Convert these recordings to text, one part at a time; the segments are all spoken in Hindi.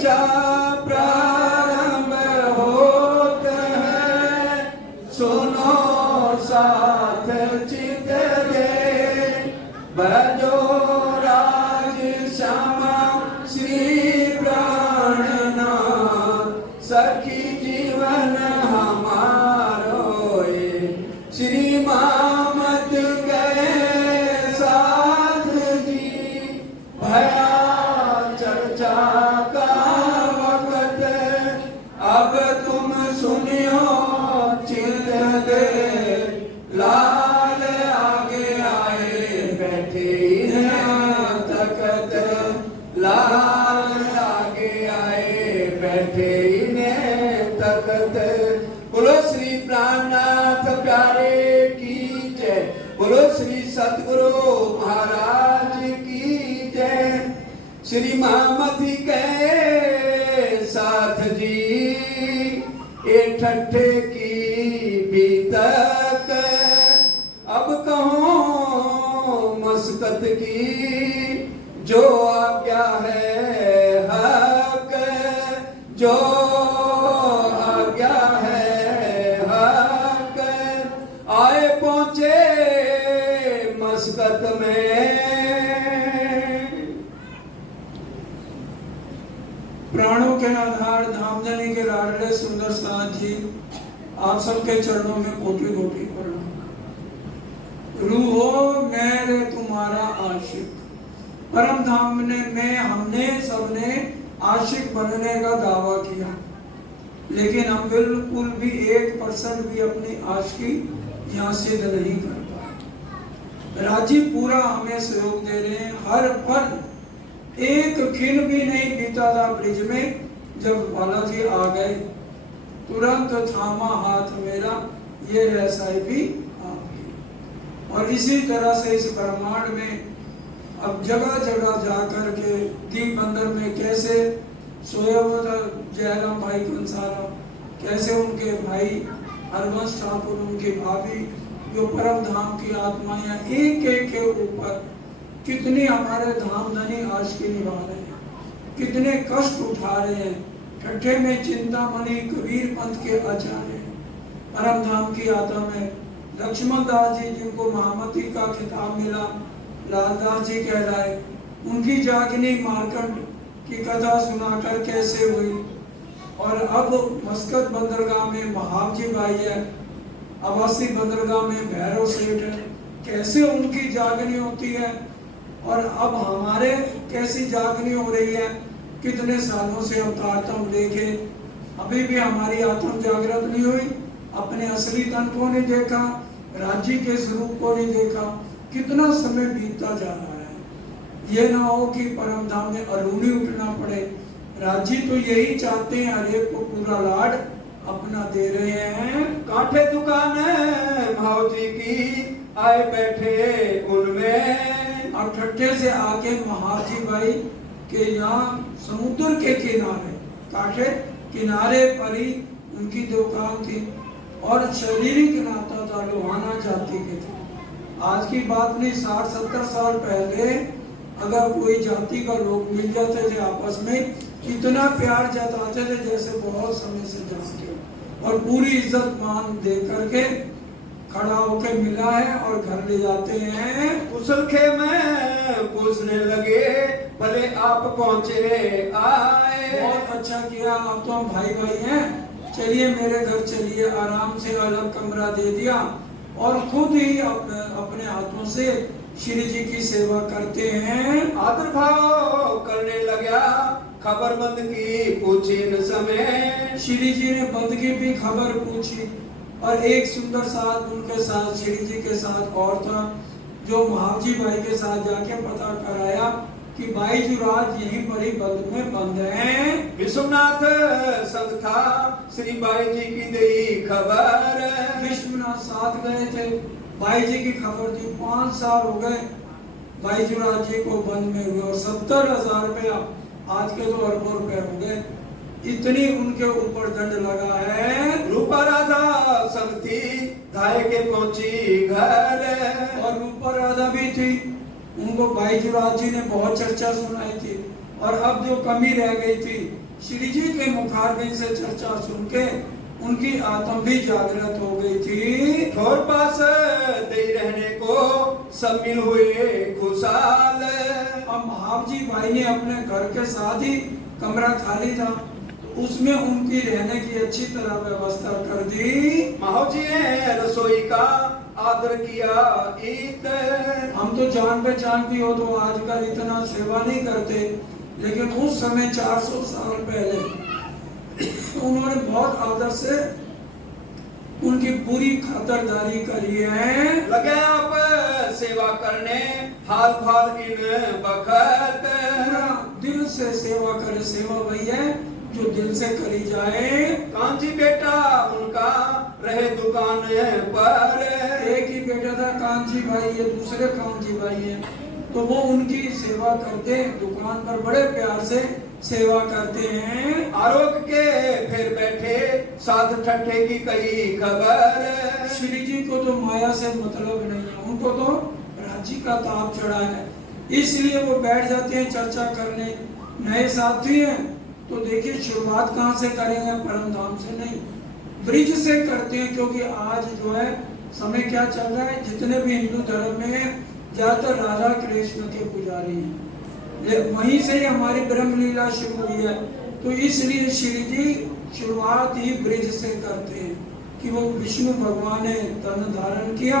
चर्चा प्रारंभ होत है, सुनो साथ चित दे, भजो राज श्यामा श्री प्राणनाथ, सखी जीवन हमारो ये, श्री मामत गए साथ जी, भया चर्चा का वक्त, अब तुम सुनियो चित दे, लाल आगे आए बैठे हैं तकत, लाल आगे आए बैठे इन्हें तकत। बोलो श्री प्राणनाथ प्यारे की जय, बोलो श्री सतगुरु महाराज की जय, श्री महामती के साथ जी, ए ठट्ठे की बीतक, अब कहो मस्कत की, जो आज्ञा है हक, जो आज्ञा है हक, आए पहुंचे मस्कत में। प्राणों के आधार धामधनी के लाडले सुंदर साथ जी, आप सबके चरणों में कोटि कोटि प्रणाम। रूहो मेरे तुम्हारा आशिक, परम धाम में हमने सबने आशिक बनने का दावा किया, लेकिन हम बिल्कुल भी 1% भी अपनी आशिकी यहाँ सिद्ध नहीं कर पाए। राजी पूरा हमें सहयोग दे रहे हैं, हर पल एक खिन भी नहीं बीता था ब्रिज में, जब बालाजी आ गए तुरंत थामा हाथ मेरा, ये रहसाई भी आपकी। और इसी तरह से इस ब्रह्मांड में अब जगह जगह जाकर के दीप बंदर में कैसे सोया हुआ था जयराम भाई कंसारा, कैसे उनके भाई हरवंश ठाकुर, उनकी भाभी, जो परम धाम की आत्माएं एक एक के ऊपर कितनी हमारे धाम धनी आशिकी निभा रहे हैं, कितने कष्ट उठा रहे हैं। ठट्ठे में चिंतामणि कबीर पंथ के आचार्य परम धाम की आत्मा में लक्ष्मण दास जी, जिनको महामती का खिताब मिला, लालदास जी कह रहे, उनकी जागनी मार्कंड की कथा सुनाकर कैसे हुई। और अब मस्कत बंदरगाह में महाव जी भाई है, अवासी बंदरगाह में भैरव सेठ है, कैसे उनकी जागनी होती है। और अब हमारे कैसी जागनी हो रही है, कितने सालों से अवतारतम लेके अभी भी हमारी आत्म जागृत नहीं हुई, अपने असली तन को नहीं देखा, राज्य के स्वरूप को नहीं देखा, कितना समय बीतता जा रहा है। ये ना हो कि परम धाम में अरूणी उठना पड़े। राज्य तो यही चाहते हैं, हर एक को पूरा लाड अपना दे रहे हैं। कांठे दुकान भावजी की आए बैठे उनमें, और ठट्ठे से आके महाजी भाई के यहाँ समुद्र के किनारे, कांठे किनारे पर ही उनकी दुकान थी, और शारीरिक नाता था, लोहाना जाति के थे। आज की बात नहीं, 60-70 साल पहले अगर कोई जाति का लोग मिल जाते थे आपस में, इतना प्यार जताते थे जैसे बहुत समय से जानते हो, और पूरी इज्जत मान दे करके खड़ा होके मिला है और घर ले जाते हैं। कुशल में पूछने लगे, भले आप पहुंचे आए, बहुत अच्छा किया, अब तो हम भाई भाई हैं, चलिए मेरे घर चलिए। आराम से अलग कमरा दे दिया और खुद ही अपने हाथों से श्री जी की सेवा करते हैं। आदर भाव करने लगा, खबर बंद की पूछी न समय, श्री जी ने बंद की भी खबर पूछी। और एक सुंदर साथ उनके साथ श्री जी के साथ और था, जो महाजी भाई के साथ जाके पता कराया कि भाई जुराज यहीं पर ही बंद में बंद हैं। विश्वनाथ संग था, श्री बाई जी की दी खबर, विश्वनाथ साथ गए थे, भाई जी की खबर दी। 5 साल हो गए भाई जुराज जी को बंद में हुए, और 70,000 रुपया, आज के तो अरबों रुपए हो गए, इतनी उनके ऊपर दंड लगा है। रूपा राधा संग थी, धाय के पहुंची घर, और रूपा राधा भी थी, उनको भाई जुराज जी ने बहुत चर्चा सुनाई थी। और अब जो कमी रह गई थी श्री जी के मुखारबिंद से चर्चा सुन के उनकी आत्म भी जागृत हो गई थी। ठोर पास दे रहने को सब मिल हुए खुशहाल। अब महावजी भाई ने अपने घर के साथ ही कमरा खाली था, तो उसमें उनकी रहने की अच्छी तरह व्यवस्था कर दी। महावजी ने रसोई का आदर किया ईद। हम तो जान पहचान भी हो तो आजकल इतना सेवा नहीं करते, लेकिन उस समय 400 साल पहले उन्होंने बहुत आदर से उनकी पूरी खातरदारी करी है। लगे आप सेवा करने हाल फाल इन बखत। पूरा दिल से सेवा करे, सेवा वही है जो दिल से करी जाए। कांजी बेटा उनका रहे दुकान पर। एक ही बेटा था कांजी भाई, ये दूसरे कांजी भाई है, तो वो उनकी सेवा करते हैं, दुकान पर बड़े प्यार से सेवा करते हैं। आरोग के फिर बैठे साथ ठट्ठे की कई खबर। श्री जी को तो माया से मतलब नहीं है, उनको तो राज्य का ताप चढ़ा है, इसलिए वो बैठ जाते हैं चर्चा करने। नए साथी हैं तो देखिए शुरुआत कहाँ से करेंगे, परम धाम से नहीं, ब्रिज से करते हैं, क्योंकि आज जो है समय क्या चल रहा है, जितने भी हिंदू धर्म में ज्यादातर राधा कृष्ण के पुजारी हैं, वहीं से ही हमारी ब्रह्म लीला शुरू हुई है। तो इसलिए श्री जी शुरुआत ही ब्रिज से करते हैं कि वो विष्णु भगवान ने तन धारण किया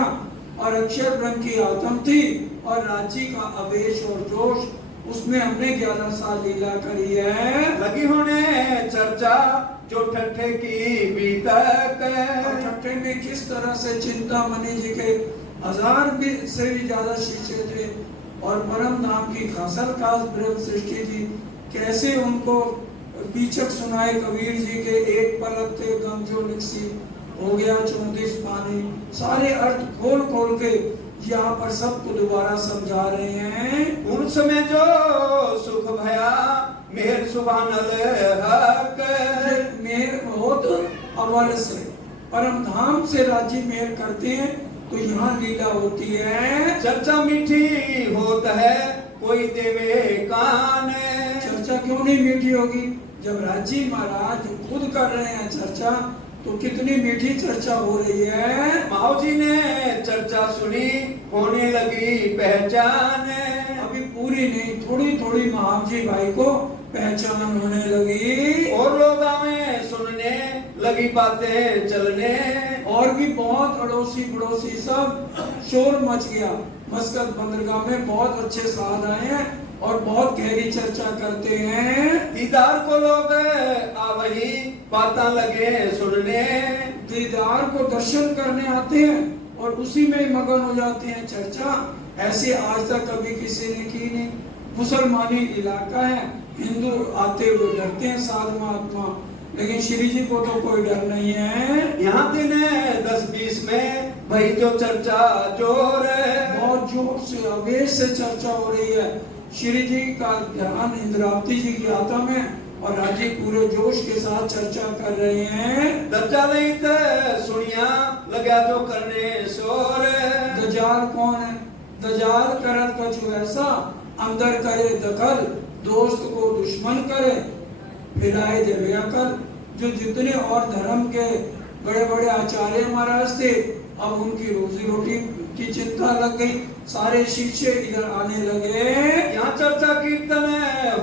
और अक्षर ब्रह्म की आत्म थी और राज्य का आवेश और जोश, उसमें हमने 11 साल लीला करी है। लगी होने चर्चा जो ठट्ठे की बीतक। ठट्ठे में किस तरह से चिंतामणि जी के 1000 से भी ज्यादा शिष्य थे और परम धाम की खासर खास ब्रह्म सृष्टि थी, कैसे उनको बीचक सुनाए कबीर जी के एक पलक थे गंजो लिखसी हो गया 34 पानी, सारे अर्थ खोल खोल के यहाँ पर सबको दोबारा समझा रहे हैं। उन समय जो सुख भया मेहर सुभानल हक। मेहर बहुत अव्वल से परम धाम से राज्य मेहर करते हैं, तो यहाँ लीला होती है। चर्चा मीठी होत है कोई देवे कान। चर्चा क्यों नहीं मीठी होगी, जब राज्य महाराज खुद कर रहे हैं चर्चा, तो कितनी मीठी चर्चा हो रही है। माओजी ने चर्चा सुनी होने लगी पहचान। अभी पूरी नहीं, थोड़ी थोड़ी महावजी भाई को पहचान होने लगी और लोग में सुनने लगी बातें चलने। और भी बहुत अड़ोसी पड़ोसी सब शोर मच गया। मस्कत बंदरगाह में बहुत अच्छे साध आए हैं और बहुत गहरी चर्चा करते हैं। दीदार को लोग आ वही बातें लगे सुनने। दीदार को दर्शन करने आते हैं और उसी में मगन हो जाते हैं चर्चा। ऐसे आज तक कभी किसी ने की नहीं। मुसलमानी इलाका है, हिंदू आते हुए डरते हैं साधु महात्मा, लेकिन श्री जी को तो कोई डर नहीं है। यहाँ दिन 10-20 में भाई जो चर्चा जोर है, बहुत जोर से आवेश से चर्चा हो रही है। श्री जी का ध्यान इंद्रावती जी की आत्मा में और राजी पूरे जोश के साथ चर्चा कर रहे हैं। दज्जाल सुनिया लगा जो करने शोर। दज्जाल कौन है? दज्जाल करत कछु ऐसा अंदर करे दखल, दोस्त को दुश्मन करे, फिराए देवे अकल। जो जितने और धर्म के बड़े बड़े आचार्य महाराज थे, अब उनकी रोजी रोटी की चिंता लग गई, सारे शिष्य इधर आने लगे। यहाँ चर्चा कीर्तन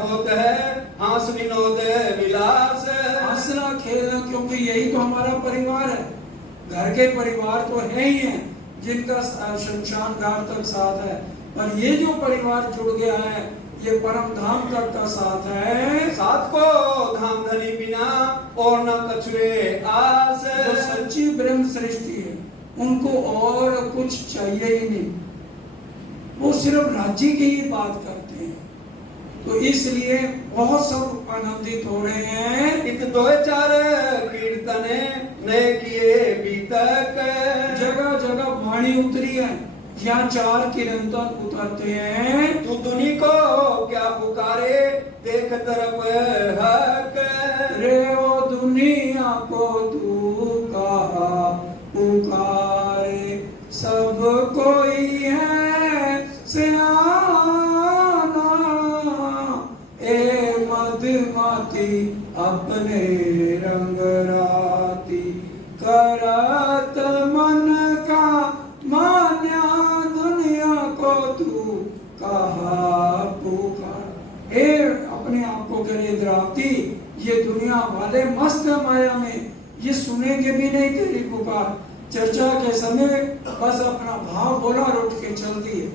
होता है, हास विनोद विलास। हंसना खेलना, क्योंकि यही तो हमारा परिवार है। घर के परिवार तो है ही है जिनका शमशान घाट तक साथ है, पर ये जो परिवार जुड़ गया है ये परम धाम तक का साथ है। साथ को धाम धनी बिना और न कछुए आस। जो सच्ची ब्रह्म सृष्टि है उनको और कुछ चाहिए ही नहीं, वो सिर्फ राज्य की ही बात करते हैं। तो इसलिए बहुत सब आनंदित हो रहे हैं। इत 2-4 कीर्तन नए किए बीतक। जगह जगह वाणी उतरी है, यहाँ 4 किरंतन उतरते हैं। तू दुनी को क्या पुकारे देख तरफ हक। रे ओ दुनिया को तू कहा पुकारे, सब कोई है सियाना, ए मधुमती अपने रंग राती करत मन का मान्या दुनिया को तू कहा पुकार। ए अपने आप को करे द्रावती, ये दुनिया वाले मस्त माया में, ये सुनेंगे भी नहीं तेरी पुकार। चर्चा के समय बस अपना भाव बोला और उठ के चल दिए।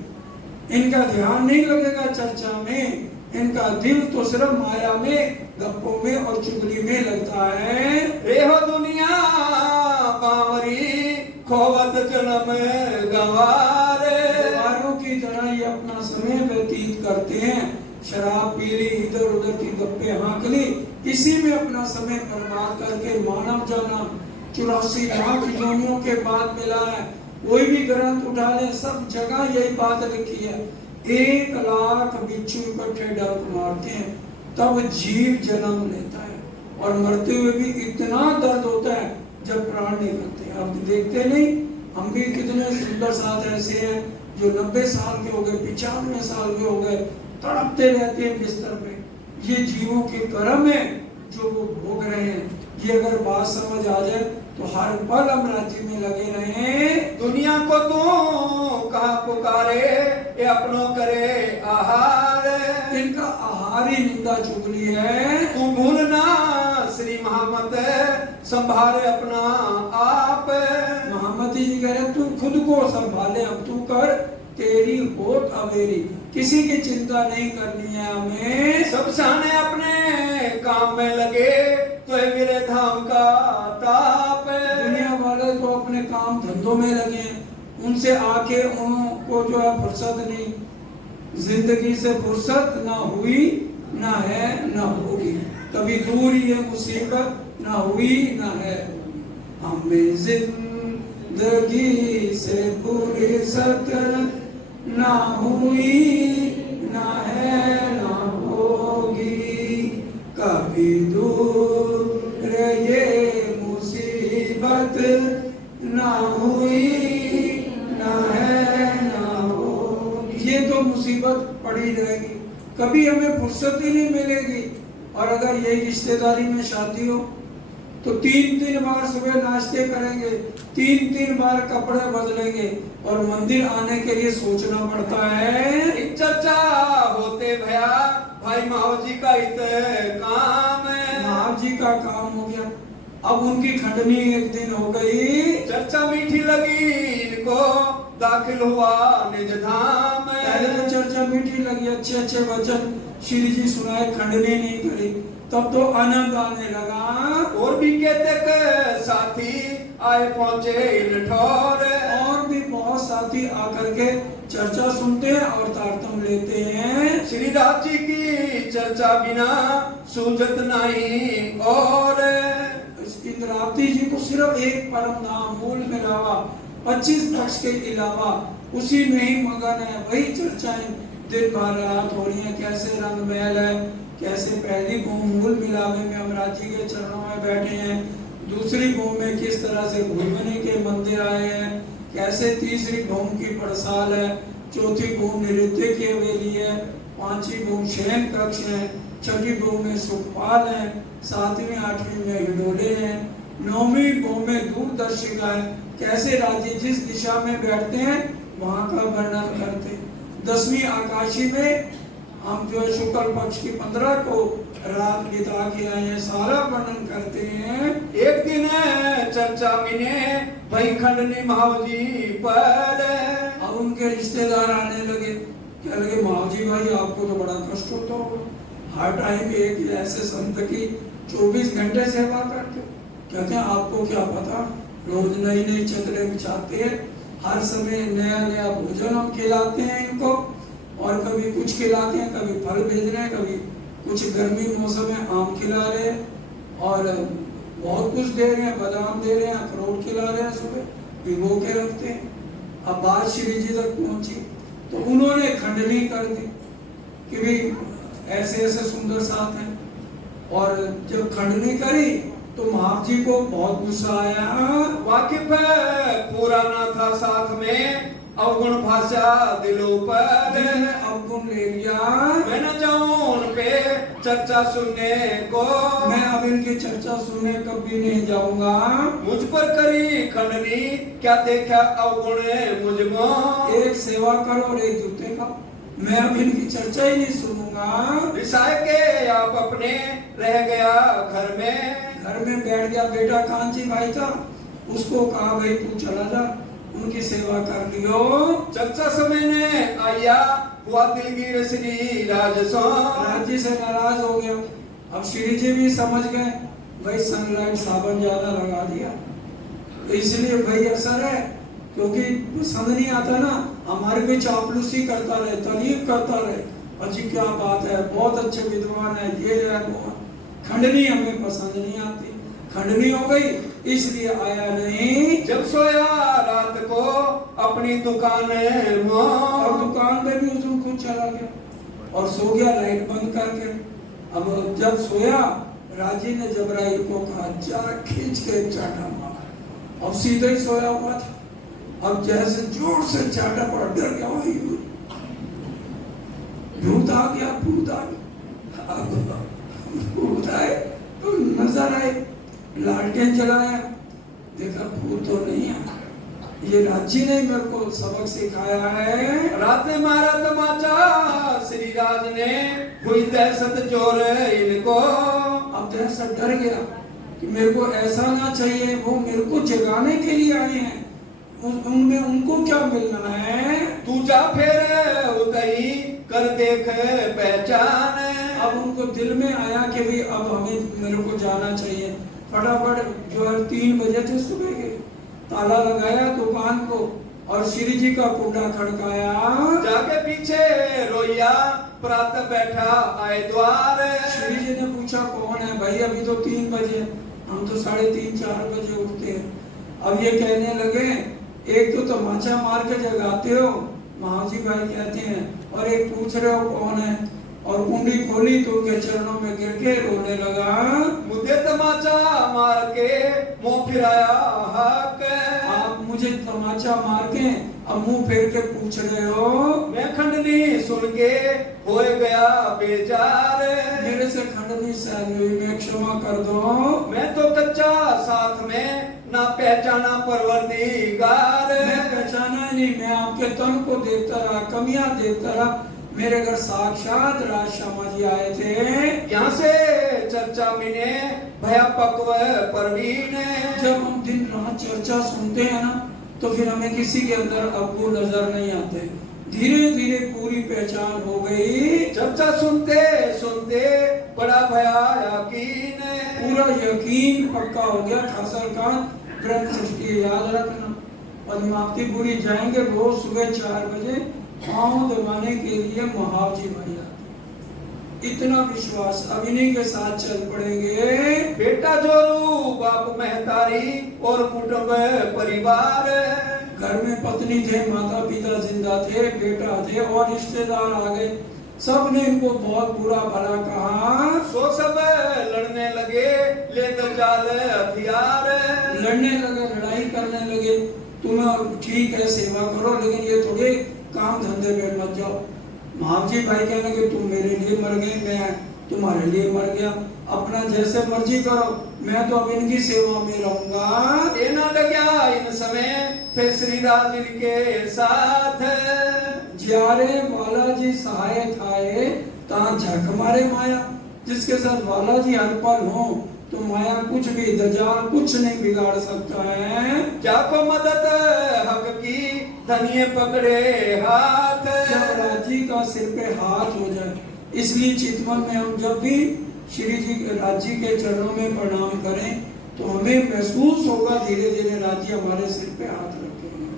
इनका ध्यान नहीं लगेगा चर्चा में, इनका दिल तो सिर्फ माया में, गप्पों में और चुगली में लगता है। रेहो दुनिया बावरी खोवत जन्म गवारे। गवारों की तरह ये अपना समय व्यतीत करते हैं। शराब पी ली, इधर उधर की गप्पे हाँक ली, इसी में अपना समय बर्बाद करके मानव जन्म 84 लाख योनियों के बाद मिला है। कोई भी ग्रंथ उठा ले, सब जगह यही बात लिखी है। 1 लाख बिच्छू इकट्ठे डंक मारते हैं तब जीव जन्म लेता है, और मरते हुए भी इतना दर्द होता है जब प्राण निकलते हैं। अब देखते नहीं, हम भी कितने सुंदर साथ ऐसे हैं जो 90 साल के हो गए, 95 साल के हो गए, तड़पते रहते हैं बिस्तर पे। ये जीवों के कर्म है जो वो भोग रहे हैं। ये अगर बात समझ आ जाए तो हर पल हम राज्य में लगे रहे। दुनिया को तू कहा पुकारे, ये अपनों करे आहार। इनका आहार ही निंदा चुगली है। तू भूलना श्री महामत संभाले अपना आप। महामती जी कह रहे तू खुद को संभाले, अब तू कर, तेरी होत अवेरी, किसी की चिंता नहीं करनी है हमें। सब जाने अपने काम में लगे, तो मेरे धाम का ताप। दुनिया वाले तो अपने काम धंधों में लगे हैं, उनसे आके उनको जो है फुर्सत नहीं। जिंदगी से फुर्सत ना हुई, ना है, ना होगी। कभी दूर ही है मुसीबत, ना हुई ना है। हमें जिंदगी से फुर्सत ना हुई, ना है, ना होगी। कभी दूर ये मुसीबत ना हुई, ना है, ना होगी। ये तो मुसीबत पड़ी रहेगी, कभी हमें फुर्सत ही नहीं मिलेगी। और अगर यही रिश्तेदारी में शादी हो तो 3-3 बार सुबह नाश्ते करेंगे, 3-3 बार कपड़े बदलेंगे, और मंदिर आने के लिए सोचना पड़ता है। चर्चा होते भया भाई माओ जी का इत काम है। महाव जी का काम हो गया, अब उनकी खंडनी एक दिन हो गई। चर्चा मीठी लगी इनको, दाखिल हुआ निज धाम। पहले तो चर्चा मीठी लगी, अच्छे अच्छे वचन श्री जी सुनाए, खंडनी नहीं करी, तब तो आनंद आने लगा। और भी कहते साथी आए पहुंचे इन ठोर। और भी बहुत साथी आकर के चर्चा सुनते हैं और तारतम लेते हैं। श्री राज जी की चर्चा बिना सूझत नहीं। और इंद्रावती जी को सिर्फ एक परम धाम मूल मिलावा, 25 पक्ष के अलावा उसी में ही मगन है। वही चर्चाएं दिन भर रात हो रही है। कैसे रंग महल है, कैसे पहली भूमि मूल मिलावे में हम राजी के चरणों में बैठे हैं, दूसरी भूमि में किस तरह से भूमि के मंदिर आए हैं, कैसे तीसरी भूमि की पड़साल है, चौथी भूमि नृत्य की हवेली है, पांचवी भूमि शयन कक्ष है, छठी भूमि में सुखपाल है, 7वीं 8वीं में हिडोले हैं, 9वीं भूमि में दूरदर्शिका है। कैसे राज्य जिस दिशा में बैठते हैं वहां का वर्णन करते हैं। 10वीं आकाशी में हम जो है शुक्ल पक्ष की 15 को रात बिता के आए हैं, सारा वर्णन करते हैं। एक दिन चर्चा मिने भाई खंडनी महावजी पर। अब उनके रिश्तेदार आने लगे, क्या लगे महावजी भाई आपको तो बड़ा कष्ट होता होगा, हर टाइम एक ऐसे संत की 24 घंटे सेवा करते हो। कहते हैं आपको क्या पता, रोज नई नई चदरें बिछाते हैं, हर समय नया नया भोजन हम खिलाते हैं इनको, और कभी कुछ खिलाते हैं, कभी फल भेज रहे हैं, कभी कुछ गर्मी मौसम में आम खिला रहे हैं, और बहुत कुछ दे रहे हैं, बादाम दे रहे हैं, अखरोट खिला रहे हैं, सुबह भिगो के रखते हैं। अब बात श्री जी तक पहुंची तो उन्होंने खंडनी कर दी कि भाई ऐसे ऐसे सुंदर साथ हैं। और जब खंडनी करी तो महाव जी को बहुत गुस्सा आया। वाकिफ पूरा ना था साथ में, अवगुण भाषा दिलों पर, जिसने अवगुण ले लिया, मैं न जाऊं उन पे चर्चा सुनने को, मैं अब इनकी चर्चा सुनने कभी नहीं जाऊंगा। मुझ पर करी खंडनी, क्या देखा अवगुण मुझको, एक सेवा करो और एक जूते का, मैं अब इनकी चर्चा ही नहीं सुनूंगा। रिसाए के आप अपने रह गया घर में बैठ गया। बेटा कांची भाई था, उसको कहा भाई तू चला जा, उनकी सेवा कर लियो। चर्चा समय ने आया हुआ दिलगीर श्री राजसो, राज्य से नाराज हो गया। अब श्री जी भी समझ गए भाई सनलाइट साबन ज्यादा लगा दिया, तो इसलिए भाई असर है, क्योंकि पसंद नहीं आता ना, हमारे भी चापलूसी करता रहे, तारीफ करता रहे, अच्छी क्या बात है, बहुत अच्छे विद्वान है, ये है वो। खंडनी हमें पसंद नहीं आती, खंडनी हो गई इसलिए आया नहीं। जब सोया रात को अपनी दुकान में, और दुकान में भी उस दिन खुद चला गया और सो गया लाइट बंद करके। अब जब सोया, राजी ने जबराइल को कहा जरा खींच के चाटा मार, अब सीधे ही सोया हुआ था। अब जैसे जोर से चाटा पड़, डर गया, वही भूत आ गया, भूत आ गया। भूत आए तो नजर आए, लालटेन जलाया, देखा भूत तो नहीं है, ये राज्य ने मेरे को सबक सिखाया है। रात में मारा तमाचा श्री राज ने, हुई दहशत जोर इनको। अब दहशत डर गया कि मेरे को ऐसा ना चाहिए, वो मेरे को जगाने के लिए आए हैं, उनमें उनको क्या मिलना है। तू जा फिर उतई कर देख पहचान। अब उनको दिल में आया कि भाई अब हमें मेरे को जाना चाहिए। फटाफट जो है 3 बजे थे सुबह के, ताला लगाया दुकान को और श्री जी का कुंडा खड़काया। जाके पीछे रोया प्रातः बैठा आए द्वार। श्री जी ने पूछा कौन है भाई, अभी तो 3 बजे, हम तो 3:30-4 बजे उठते हैं। अब ये कहने लगे एक तो तमाचा मार के जगाते हो, महाजी भाई कहते हैं, और एक पूछ रहे हो कौन है, और कुंडी खोली तो उनके चरणों में गिर के रोने लगा। मुझे तमाचा मार के मुंह फिराया हक। आप मुझे तमाचा मार के अब मुंह फेर के पूछ रहे हो। मैं खंडनी सुन के हो गया बेजार। मेरे से खंडनी सहन हुई, मैं क्षमा कर दो। मैं तो कच्चा साथ में ना पहचाना परवरदिगार। मैं पहचाना नहीं, मैं आपके तन को देखता रहा, कमियां देखता रहा। मेरे घर साक्षात राज शर्मा जी आए थे। यहाँ से चर्चा मिने भया पक्व परवीन। जब हम दिन रात चर्चा सुनते हैं ना, तो फिर हमें किसी के अंदर अब्बू नजर नहीं आते, धीरे धीरे पूरी पहचान हो गई। चर्चा सुनते सुनते बड़ा भया यकीन। पूरा यकीन पक्का हो गया। खासर का ग्रंथ सृष्टि याद रखना, पद्मावती पुरी जाएंगे रोज सुबह 4 बजे, पाँव दबाने के लिए महावजी भाई आते। इतना विश्वास अब इन्हीं के साथ चल पड़ेंगे। बेटा जोरू बाप महतारी और कुटुंब परिवार। घर में पत्नी थे, माता पिता जिंदा थे, बेटा थे और रिश्तेदार आ गए। सब ने इनको बहुत बुरा भला कहा। सो सब लड़ने लगे, ले तो जाल हथियार। लड़ने लगे, लड़ाई करने लगे। तुम्हें ठीक है सेवा करो, लेकिन ये थोड़े काम धंधे में मत जाओ। महाजी भाई कहने कि तुम मेरे लिए मर गए, मैं तुम्हारे लिए मर गया, अपना जैसे मर्जी करो, मैं तो अब इनकी सेवा में रहूंगा। देना लगा इन समय थे श्री राज इनके साथ। ज्यारे बालाजी सहाय थाए ता झक मारे माया। जिसके साथ बालाजी हर पल हो तो माया कुछ भी, दजाल कुछ नहीं बिगाड़ सकता है। क्या को मदद हक की धनिये पकड़े हाथ। जब राजी का सिर पे हाथ हो जाए, इसलिए चितवन में हम जब भी श्री जी राजी के चरणों में प्रणाम करें तो हमें महसूस होगा धीरे धीरे राजी हमारे सिर पे हाथ रखेंगे।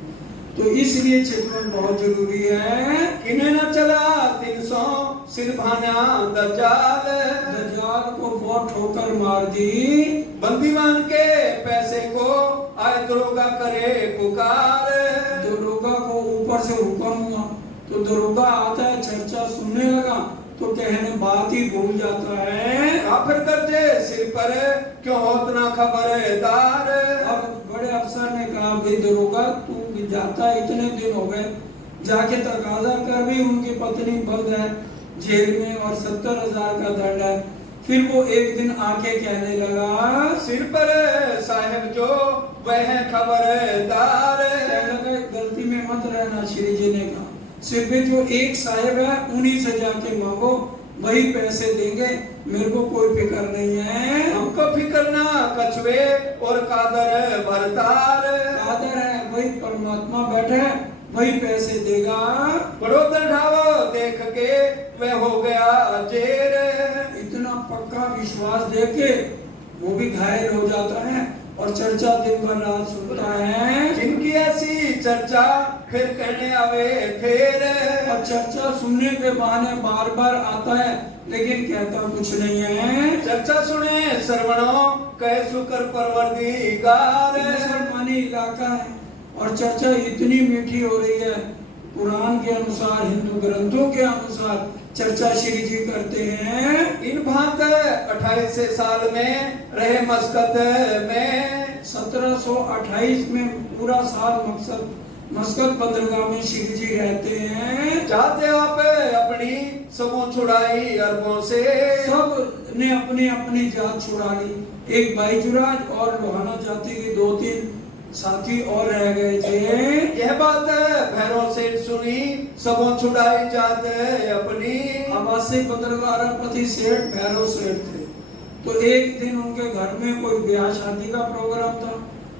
तो इसलिए चितवन बहुत जरूरी है। किन्हें न चला 300 सिर भाना दजाल। दजाल को बहुत ठोकर मार दी। बंदीवान के पैसे को आए दरोगा करे पुकार। दरोगा को ऊपर से हुक्म हुआ तो दरोगा आता है, चर्चा सुनने लगा तो कहने बात ही भूल जाता है। काफिर दर्जे सिर पर क्यों हो इतना खबरदार। अब बड़े अफसर ने कहा भाई दरोगा तू जाता है, इतने दिन हो गए, जाके तकाजा कर भी उनकी पत्नी बंद है जेल में और 70,000 का दंड है। फिर वो एक दिन आके कहने लगा, सिर पर साहेब जो वह खबरदार, कहने लगा गलती में मत रहना। श्री जी ने कहा सिर पे जो एक साहेब है उन्हीं से जाके मांगो, वही पैसे देंगे, मेरे को कोई फिक्र नहीं है। हमको फिक्र ना कछुए और कादर भरतार, कादर है वही परमात्मा बैठे है, वही पैसे देगा। बड़ो दंडावो देख के वह हो गया जेर, इतना पक्का विश्वास देके वो भी घायल हो जाता है और चर्चा दिन भर रात सुनता है। जिनकी ऐसी चर्चा फिर करने आवे फिर, और चर्चा सुनने के बहाने बार बार आता है लेकिन कहता कुछ नहीं है। चर्चा सुने श्रवणों कह शुक्र परवरदिगार, मुसलमानी इलाका है और चर्चा इतनी मीठी हो रही है, कुरान के अनुसार, हिंदू ग्रंथों के अनुसार चर्चा श्री जी करते हैं। इन भांत 28 साल में रहे मस्कत में, 1728 में पूरा साल मस्कत बंदरगाह में श्री जी रहते हैं। चाहते आप अपनी सबों छुड़ाई अरबों से, सब ने अपनी अपनी जात छुड़ा ली। एक बाईजुराज और लोहाना जाति के 2-3 साथी और रह गए थे। यह बात भैरों से सुनी सबों छुड़ाई जात अपनी। अब्बासी बंदरगाह पति सेठ भैरव सेठ थे। तो एक दिन उनके घर में कोई ब्याह शादी का प्रोग्राम था,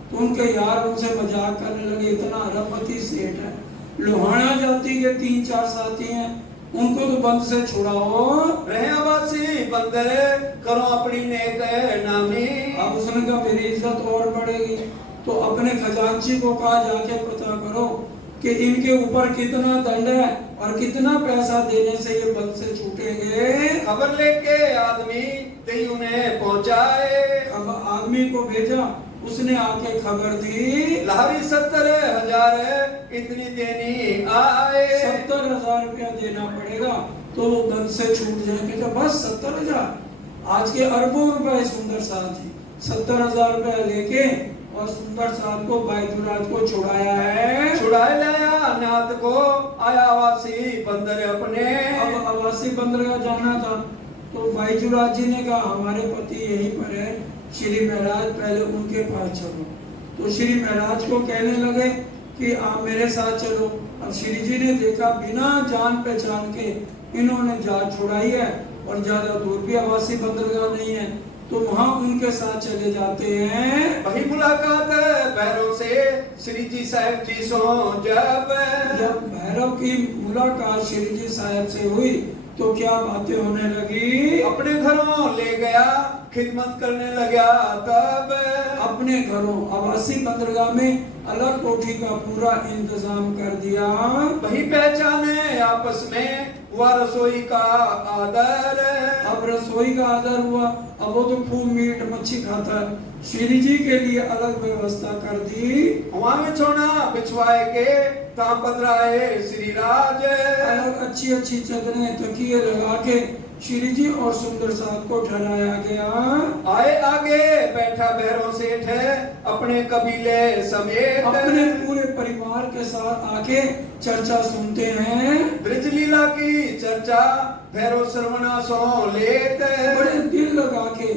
तो उनके यार उनसे मजाक करने लगे, इतना अरबपति सेठ है, लोहाना जाति के 3-4 साथी हैं, उनको तो बंद से छुड़ाओ। रहे आवासी बंदर करो अपनी नेक नामी। अब उसने कहा मेरी इज्जत और बढ़ेगी, तो अपने खजांची को कहा जाके पता करो कि इनके ऊपर कितना दंड है और कितना पैसा देने से ये बंद से छूटेंगे। खबर लेके आदमी दे उन्हें पहुंचाए, अब आदमी को भेजा, उसने आके खबर दी, लहरी 70,000 इतनी देनी आए। 70,000 रुपया देना पड़ेगा तो वो बंद से छूट जाएंगे। तो बस 70,000, आज के अरबों रुपए सुंदर साथ जी 70,000 रुपया लेके और सुंदर साथ को बाईजुराज को छुड़ाया है। छुड़ाए लाया नाथ को आया आवासी बंदर अपने। अब आवासी बंदरगाह जाना था तो बाईजुराज जी ने कहा हमारे पति यहीं पर है श्री महाराज, पहले उनके पास चलो। तो श्री महाराज को कहने लगे कि आप मेरे साथ चलो। अब श्री जी ने देखा बिना जान पहचान के इन्होंने जान छुड़ाई है और ज्यादा दूर भी आवासी बंदरगाह नहीं है, तो वहाँ उनके साथ चले जाते हैं। वही मुलाकात भैरव से श्री जी साहब जी सो जब भैरव की मुलाकात श्री जी साहब से हुई तो क्या बातें होने लगी। अपने घरों ले गया खिदमत करने लगा, तब अपने घरों आवासी बंदरगाह में अलग कोठी का पूरा इंतजाम कर दिया। वही पहचाने आपस में हुआ रसोई का आदर। अब रसोई का आदर हुआ, अब वो तो खूब मीट मच्छी खाता है, श्री जी के लिए अलग व्यवस्था कर दी। वहाँ में छोना बिछवाए के ताम पधराए श्री राज। अलग अच्छी अच्छी चादरें तकिए लगा के श्री जी और सुंदर साथ को ठहराया गया। आए आगे बैठा भैरव सेठ अपने कबीले समेत, अपने पूरे परिवार के साथ आके चर्चा सुनते हैं। ब्रज लीला की चर्चा भैरव श्रवणा सो लेत। बड़े दिल लगा के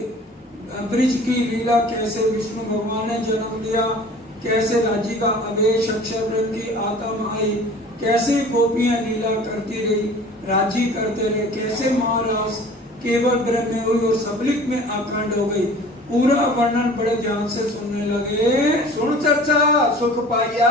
ब्रज की लीला, कैसे विष्णु भगवान ने जन्म लिया, कैसे राज्य का अवेश अक्षय ब्रह्म की आत्मा आई, कैसे गोपियां लीला करती रही, राजी करते रहे, कैसे महाराज केवल ब्रह्म में हुई और सबलिक में अखंड हो गई। पूरा वर्णन बड़े ध्यान से सुनने लगे। सुन चर्चा सुख पाया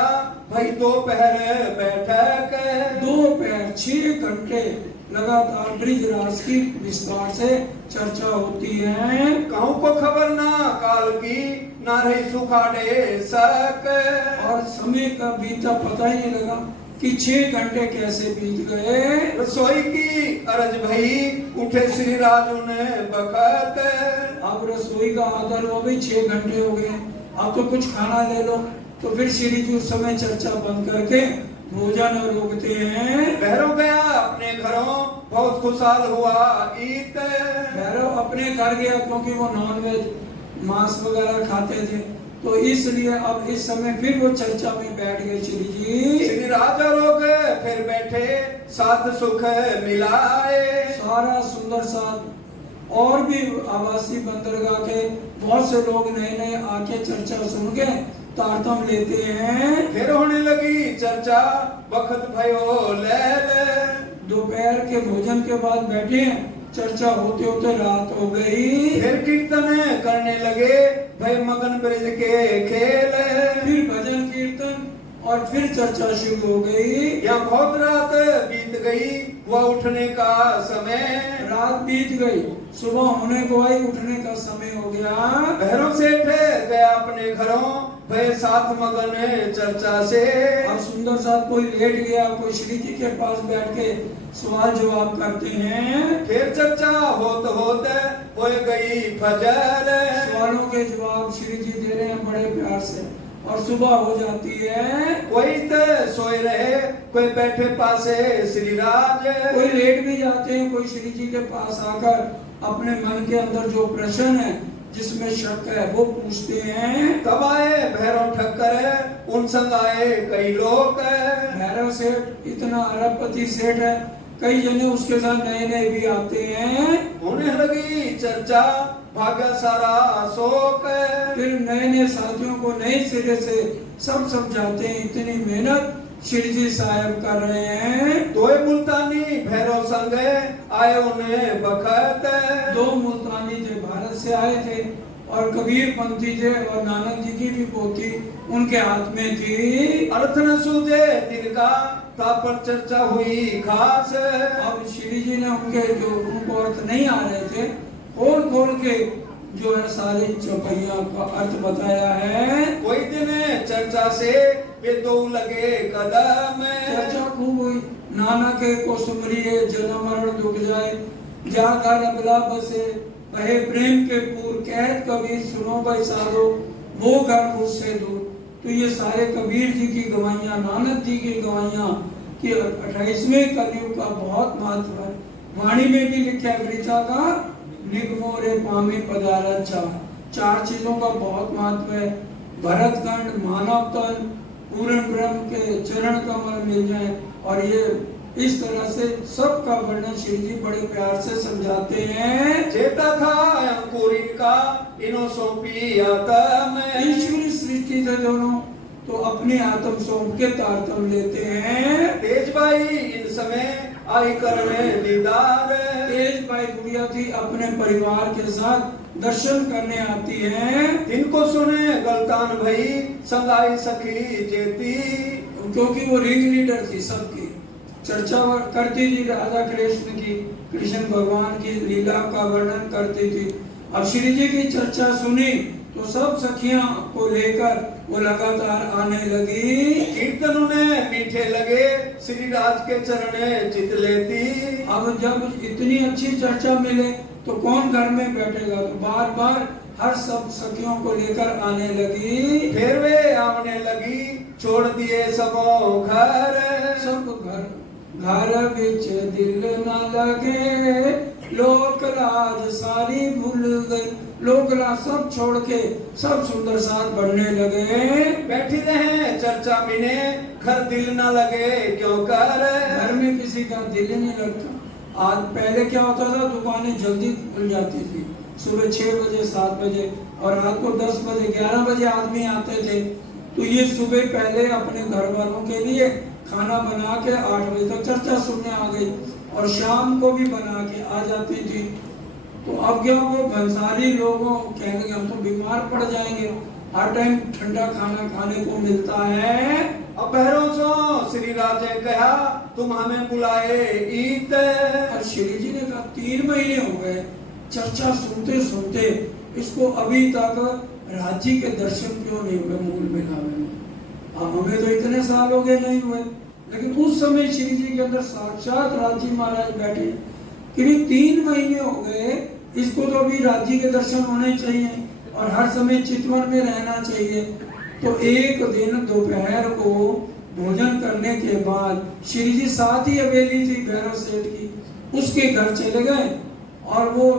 भाई दोपहर बैठक। दोपहर 6 घंटे लगातार ब्रिज रास की विस्तार से चर्चा होती है। कहूँ को खबर ना काल की ना रही सुखाड़े सक। और समय का बीता पता ही नहीं लगा कि 6 घंटे कैसे बीत गए। रसोई की अरज भई उठे श्री राज ने बखत। अब रसोई का आदर हो गई, 6 घंटे हो गए, अब तो कुछ खाना ले लो। तो फिर श्री जी उस समय चर्चा बंद करके भोजन रोकते हैं। भैरव गया अपने घरों बहुत खुशहाल हुआ ईद। भैरव अपने घर गया क्योंकि वो नॉनवेज मांस वगैरह खाते थे, तो इसलिए अब इस समय फिर वो चर्चा में बैठ गए श्री जी। श्री राजा लोग फिर बैठे साथ सुख मिलाए। सारा सुंदर साथ और भी आवासीय बंदरगाह के बहुत से लोग नए नए आके चर्चा सुन के तारतम लेते हैं। फिर होने लगी चर्चा वक्त भयो ले ले। दोपहर के भोजन के बाद बैठे हैं, चर्चा होते होते रात हो गई। फिर कीर्तन करने लगे भाई मगन ब्रज के खेल। फिर भजन कीर्तन और फिर चर्चा शुरू हो गई। यहाँ बहुत रात बीत गई, वह उठने का समय। रात बीत गई, सुबह होने को आई, उठने का समय हो गया। भैरव सेठ गया अपने घरों, भय साथ मगन चर्चा से। अब सुंदर साथ कोई लेट गया, कोई श्री जी के पास बैठ के सवाल जवाब करते हैं। फिर चर्चा होते होते हो गई फजर। सवालों के जवाब श्री जी दे रहे हैं बड़े प्यार से, और सुबह हो जाती है। कोई तो सोए रहे, कोई बैठे पासे श्री राज। कोई लेट भी जाते हैं, कोई श्री जी के पास आकर अपने मन के अंदर जो प्रश्न है, जिसमें शक है, वो पूछते हैं। तब आए भैरव ठक्कर, उन संग आए कई लोग। भैरव सेठ इतना अरबपति सेठ है, कई जने उसके साथ नए नए भी आते हैं। होने लगी चर्चा भाग्य सारा शोक। फिर नए नए साथियों को नए सिरे से सब समझाते हैं। इतनी मेहनत श्री जी साहब कर रहे हैं। दो मुल्तानी भैरव संग आए उन्हें बखत। दो मुल्तानी थे, भारत से आए थे, और कबीर पंथी थे, और नानक जी की भी पोथी उनके हाथ में थी। अर्थ न सूझे तिनका, ताप पर चर्चा हुई खास। अब श्री जी ने उनको अर्थ नहीं आ रहे थे, खोल खोल के जो है सारे चौपैया का अर्थ बताया है। कोई दिन चर्चा से वे दो लगे कदम। चर्चा खूब हुई। नाना के को सुमरिए, जन्म मरण दुख जाए, जाकर अबला बसे, कहे प्रेम के पूर, कहत कबीर सुनो भाई साधो, वो घर मुझसे दूर। तो ये सारे कबीर जी की गवाइयाँ, नानक जी की गवाइयाँ कि 28वें कलयुग का बहुत महत्व है। वाणी में भी लिखा है, वृचा का निगमोरे पामे पदारचा। चार चीजों का बहुत महत्व है। भरत खंड, मानव तन, पूर्ण ब्रह्म के चरण कमल मिल जाए, और ये इस तरह से सबका वर्णन श्री जी बड़े प्यार से समझाते हैं। चेता था अंकुर इनका, इनो सौंपी आत्म। ईश्वरी सृष्टि थे दोनों, तो अपनी आत्म सौंप के तारतम लेते हैं। तेज भाई इन समय आई करने दीदार। तेज भाई गुड़िया थी, अपने परिवार के साथ दर्शन करने आती है। इनको सुने गलतान भई, संगाई सखी जेती। क्योंकि वो रिंग लीडर थी, सबकी चर्चा करती थी, राधा कृष्ण की, कृष्ण भगवान की लीला का वर्णन करती थी। अब श्री जी की चर्चा सुनी तो सब सखियां को लेकर वो लगातार आने लगी। कीर्तन उन्हें मीठे लगे, श्री राज के चरण चित लेती। अब जब इतनी अच्छी चर्चा मिले तो कौन घर में बैठेगा, तो बार बार हर सब सखियों को लेकर आने लगी। फिर वे आने लगी, छोड़ दिए सबों घर। सब घर बिच दिल न लगे, लोक लाज सारी भूल गई। लोक लाज सब छोड़ के सब सुंदर साथ बढ़ने लगे। बैठी रहे चर्चा मिने, घर दिल न लगे क्यों कर। घर में किसी का दिल नहीं लगता। आज पहले क्या होता था, दुकानें जल्दी खुल जाती थी, सुबह 6 बजे 7 बजे, और रात को 10 बजे 11 बजे आदमी आते थे। तो ये सुबह पहले अपने घर वालों के लिए खाना बना के 8 बजे तक चर्चा सुनने आ गई, और शाम को भी बना के आ जाती थी। तो अब क्या, वो भंसाली लोगों कहेंगे हम तो बीमार पड़ जाएंगे, हर टाइम ठंडा खाना खाने को मिलता है। अब भैरव सो श्री राज ने कहा, तुम हमें बुलाए ईद। और श्री जी ने कहा 3 महीने हो गए चर्चा सुनते सुनते, इसको अभी तक राज्य के दर्शन क्यों नहीं हुए मूल मिलावे में। अब हमें तो इतने साल हो गए नहीं हुए, लेकिन उस समय श्री जी के अंदर साक्षात राजी महाराज बैठे कि 3 महीने हो गए, इसको तो अभी राज्य के दर्शन होने चाहिए और हर समय चितवन में रहना चाहिए। तो एक दिन दोपहर को भोजन करने के बाद श्री जी साथ ही हवेली थी भैरव सेठ की, उसके घर चले गए, और वो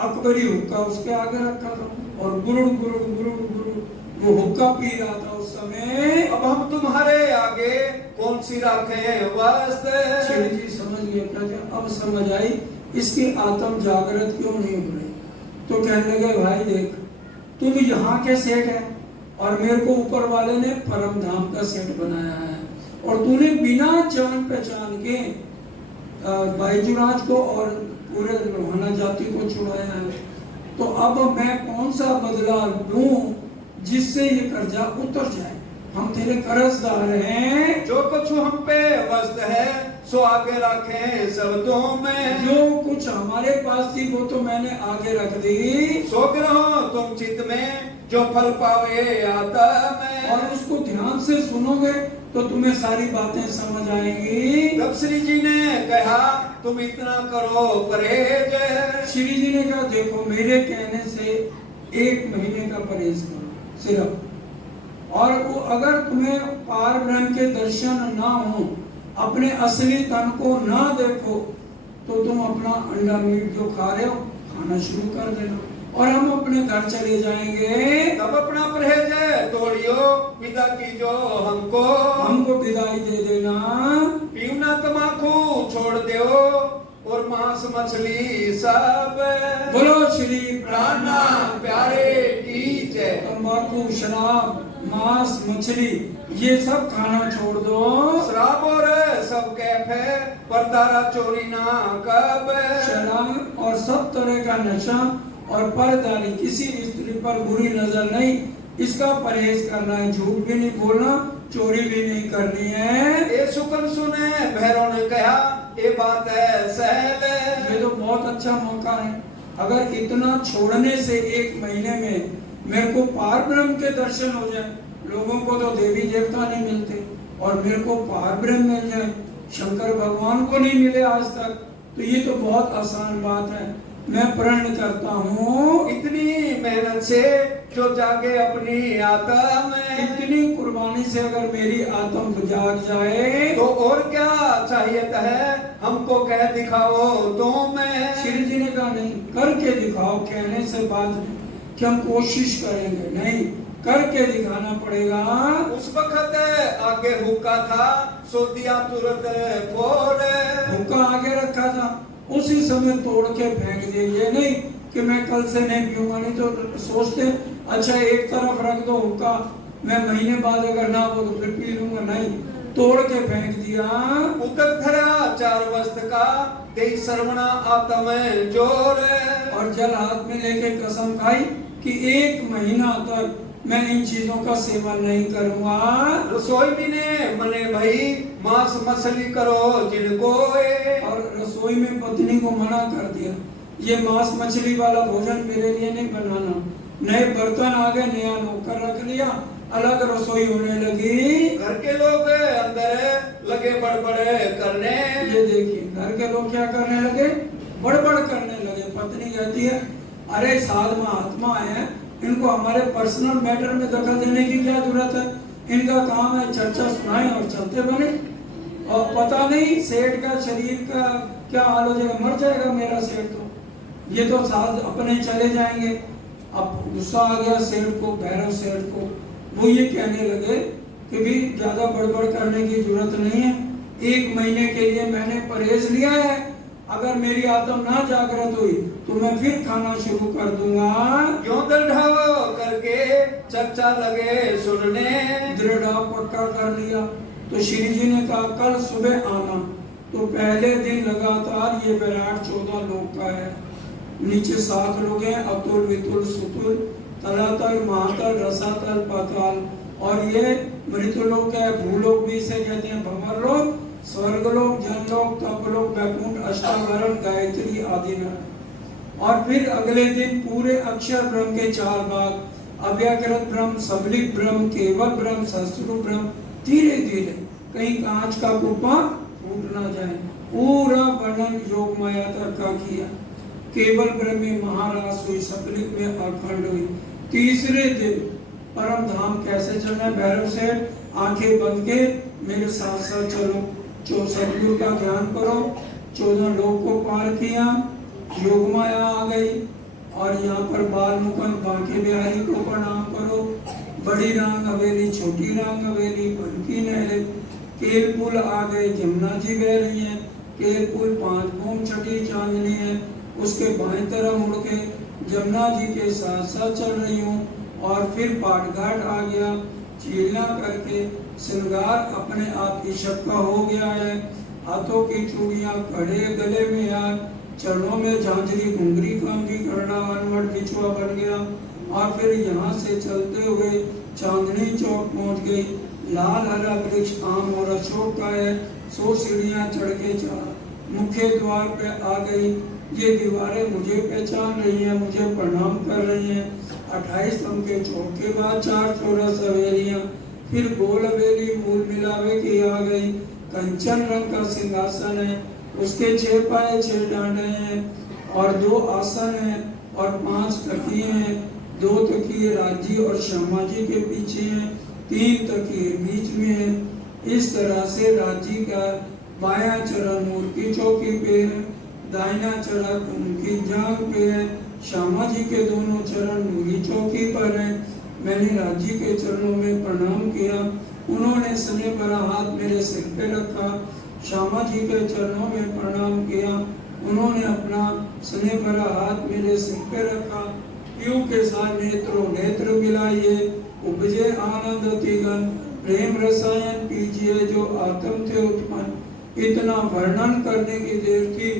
अकबरी हुक्का उसके आगे रखा था, और गुरुड़ गुरुड़ गुरुड़ गुरुड़ वो हुक्का पी रहा था उस समय। अब हम तुम्हारे आगे कौन सी राखें वस्त। श्री जी समझ गए, कहते अब समझ आई इसकी आत्म जागृत क्यों नहीं हो रही। तो कहने लगे भाई देख, तुम यहाँ के सेठ है और मेरे को ऊपर वाले ने परम धाम का सेठ बनाया है, और तूने बिना जान पहचान के बैजूनाथ को और पूरे रोहाना जाति को छुड़ाया है। तो अब मैं कौन सा बदला लूं जिससे ये कर्जा उतर जाए। हम तेरे कर्जदार हैं। जो कुछ हम पे वस्त है सो आगे रखें सब तो में। जो कुछ हमारे पास थी वो तो मैंने आगे रख दी। सो ग्रहो तुम चित्त में जो फल पावे आता में। और उसको ध्यान से सुनोगे तो तुम्हें सारी बातें समझ आएंगी। तब श्री जी ने कहा तुम इतना करो परहेज। श्री जी ने कहा देखो मेरे कहने से 1 महीने का परहेज करो सिर्फ, और वो अगर तुम्हें पार ब्रह्म के दर्शन ना हो, अपने असली तन को ना देखो, तो तुम अपना अंडा मीट जो खा रहे हो खाना शुरू कर देना और हम अपने घर चले जाएंगे। तब अपना परहेज तोड़ियो विदा कीजो हमको विदाई दे देना। पीना तमाकू छोड़ दो और मांस मछली सब। बोलो श्री प्राणा प्यारे की जय। तंबाकू शराब मांस मछली ये सब खाना छोड़ दो। शराब और सब कैफे परदारा चोरी ना कब। शराब और सब तरह का नशा और परदारी, किसी स्त्री पर बुरी नजर नहीं, इसका परहेज करना है। झूठ भी नहीं बोलना, चोरी भी नहीं करनी है। ये सुकन सुने भैरव ने कहा ये बात है सहल। ये तो बहुत अच्छा मौका है। अगर इतना छोड़ने से 1 महीने में मेरे को पार ब्रह्म के दर्शन हो जाए, लोगों को तो देवी देवता नहीं मिलते और मेरे को पार ब्रह्म मिल जाए, शंकर भगवान को नहीं मिले आज तक, तो ये तो बहुत आसान बात है। मैं प्रण करता हूँ इतनी मेहनत से जो जागे अपनी आत्मा में, इतनी कुर्बानी से अगर मेरी आत्म जाग जाए तो और क्या चाहिए है हमको कह दिखाओ तो मैं। श्री जी ने कहा नहीं, करके दिखाओ। कहने से बात कि हम कोशिश करेंगे, नहीं करके दिखाना पड़ेगा। उस वक्त आगे हुक्का था सो दिया तुरंत फोड़। हुक्का आगे रखा था, उसी समय तोड़ के फेंक दिए। ये नहीं कि मैं कल से नहीं पीऊंगा, नहीं तो सोचते अच्छा एक तरफ रख दो हुक्का, मैं महीने बाद अगर ना हो तो फिर पी लूंगा। नहीं, तोड़ के फेंक दिया। उतर धरा 4 वस्त का दे सर्वणा आत्म जोर। और जल हाथ में लेके कसम खाई कि 1 महीना तक मैं इन चीजों का सेवन नहीं करूंगा। रसोई भी ने मने भाई मांस मछली करो जिनको। और रसोई में पत्नी को मना कर दिया, ये मांस मछली वाला भोजन मेरे लिए नहीं बनाना। नए बर्तन आ गए, नया नौकर रख लिया, अलग रसोई होने लगी। घर के लोग अंदर लगे बड़बड़े करने। ये देखिए घर के लोग क्या करने लगे, बड़बड़ करने लगे। पत्नी कहती है अरे साध महात्मा है, इनको हमारे पर्सनल मैटर में दखल देने की क्या जरूरत है, इनका काम है चर्चा सुनाएं और चलते बने। और पता नहीं सेठ का शरीर का क्या हाल हो जाएगा, मर जाएगा मेरा सेठ तो। ये तो साथ अपने चले जाएंगे। अब गुस्सा आ गया सेठ को, भैरव सेठ को। वो ये कहने लगे कि भी ज्यादा बड़बड़ करने की जरूरत नहीं है, 1 महीने के लिए मैंने परहेज लिया है, अगर मेरी आत्म ना जागृत हुई तो मैं फिर खाना शुरू कर दूंगा। क्यों दृढ़ करके चर्चा लगे सुनने। दृढ़ पक्का कर लिया। तो श्री जी ने कहा कल सुबह आना। तो पहले दिन लगातार ये विराट 14 लोक का है। नीचे 7 लोग हैं, अतुल वितुल सुतुल तलातल महातल रसातल पाताल। और ये मृत्युलोक है, भूलोक भी इसे कहते हैं, भंवर लोक, स्वर्गलोक, जनलोक, तपलोक, वैकुंठ, अष्टावरण, गायत्री आदि में। और फिर अगले दिन पूरे अक्षर ब्रह्म के 4 भाग, अव्याकृत ब्रह्म, सबलिक ब्रह्म, केवल ब्रह्म, सहस्त्र ब्रह्म, धीरे धीरे कहीं कांच का कुप्पा फूट ना जाए, पूरा वर्णन योग माया तक का किया। केवल ब्रह्म में महारास हुई, सबलिक में अखंड हुई। तीसरे दिन परम धाम कैसे चलना है, भैरव से आंखें बंद के मेरे साथ साथ चलो। सतगुरु का ध्यान करो। 14 लोक को पार किया, योग माया आ गई। और यहाँ पर बाल मुकुंद बांके बिहारी को प्रणाम करो। बड़े बड़ी रांग हवेली, छोटी रांग हवेली, बनकी नहरें, केल पुल आ गए, जमुना जी बह रही हैं। केल पुल 5 बूंद छठी चांदनी है, उसके बाएं तरफ मुड़ के जमुना जी के साथ साथ चल रही हूँ। और फिर पाटघाट आ गया, चीलियाँ करके श्रृंगार अपने आप की शक्का हो गया है। हाथों की चूड़ियाँ, कड़े, गले में हार, चरणों में झांझरी, घुंघरी काम भी करना अनवट बिछुआ बन गया। और फिर यहाँ से चलते हुए चांदनी चौक पहुँच गई। लाल हरा वृक्ष आम और अशोक का है। 100 सीढ़ियाँ चढ़ के मुख्य द्वार पे आ गई। ये दीवारें मुझे पहचान रही हैं, मुझे प्रणाम कर रही हैं। 28 स्तंभ के चौक के बाद 4 चौरस हवेलियाँ, फिर गोल हवेली मूल मिलावे की आ गई। कंचन रंग का सिंहासन है, उसके 6 पाए 6 डांडे हैं और 2 आसन हैं और 5 तकिए हैं। 2 तकिए राजी और श्यामा जी के पीछे हैं, 3 तकिए बीच में हैं। इस तरह से राजी का बायां चरण मूल की चौकी पे है, दाहिना चरण उनकी जांग पे है। श्यामा जी के दोनों चरण नूरी चौकी पर हैं। मैंने राजी के चरणों में प्रणाम किया, उन्होंने स्नेह भरा हाथ मेरे सिर पे रखा। श्यामा जी के चरणों में प्रणाम किया, उन्होंने अपना स्नेह भरा हाथ मेरे सिर पे रखा। पीयू के साथ नेत्रों नेत्र मिलाइए, उपजे आनंद अतिगन, प्रेम रसायन पीजिए जो आत्म थे उत्पन्न। इतना वर्णन करने की देर थी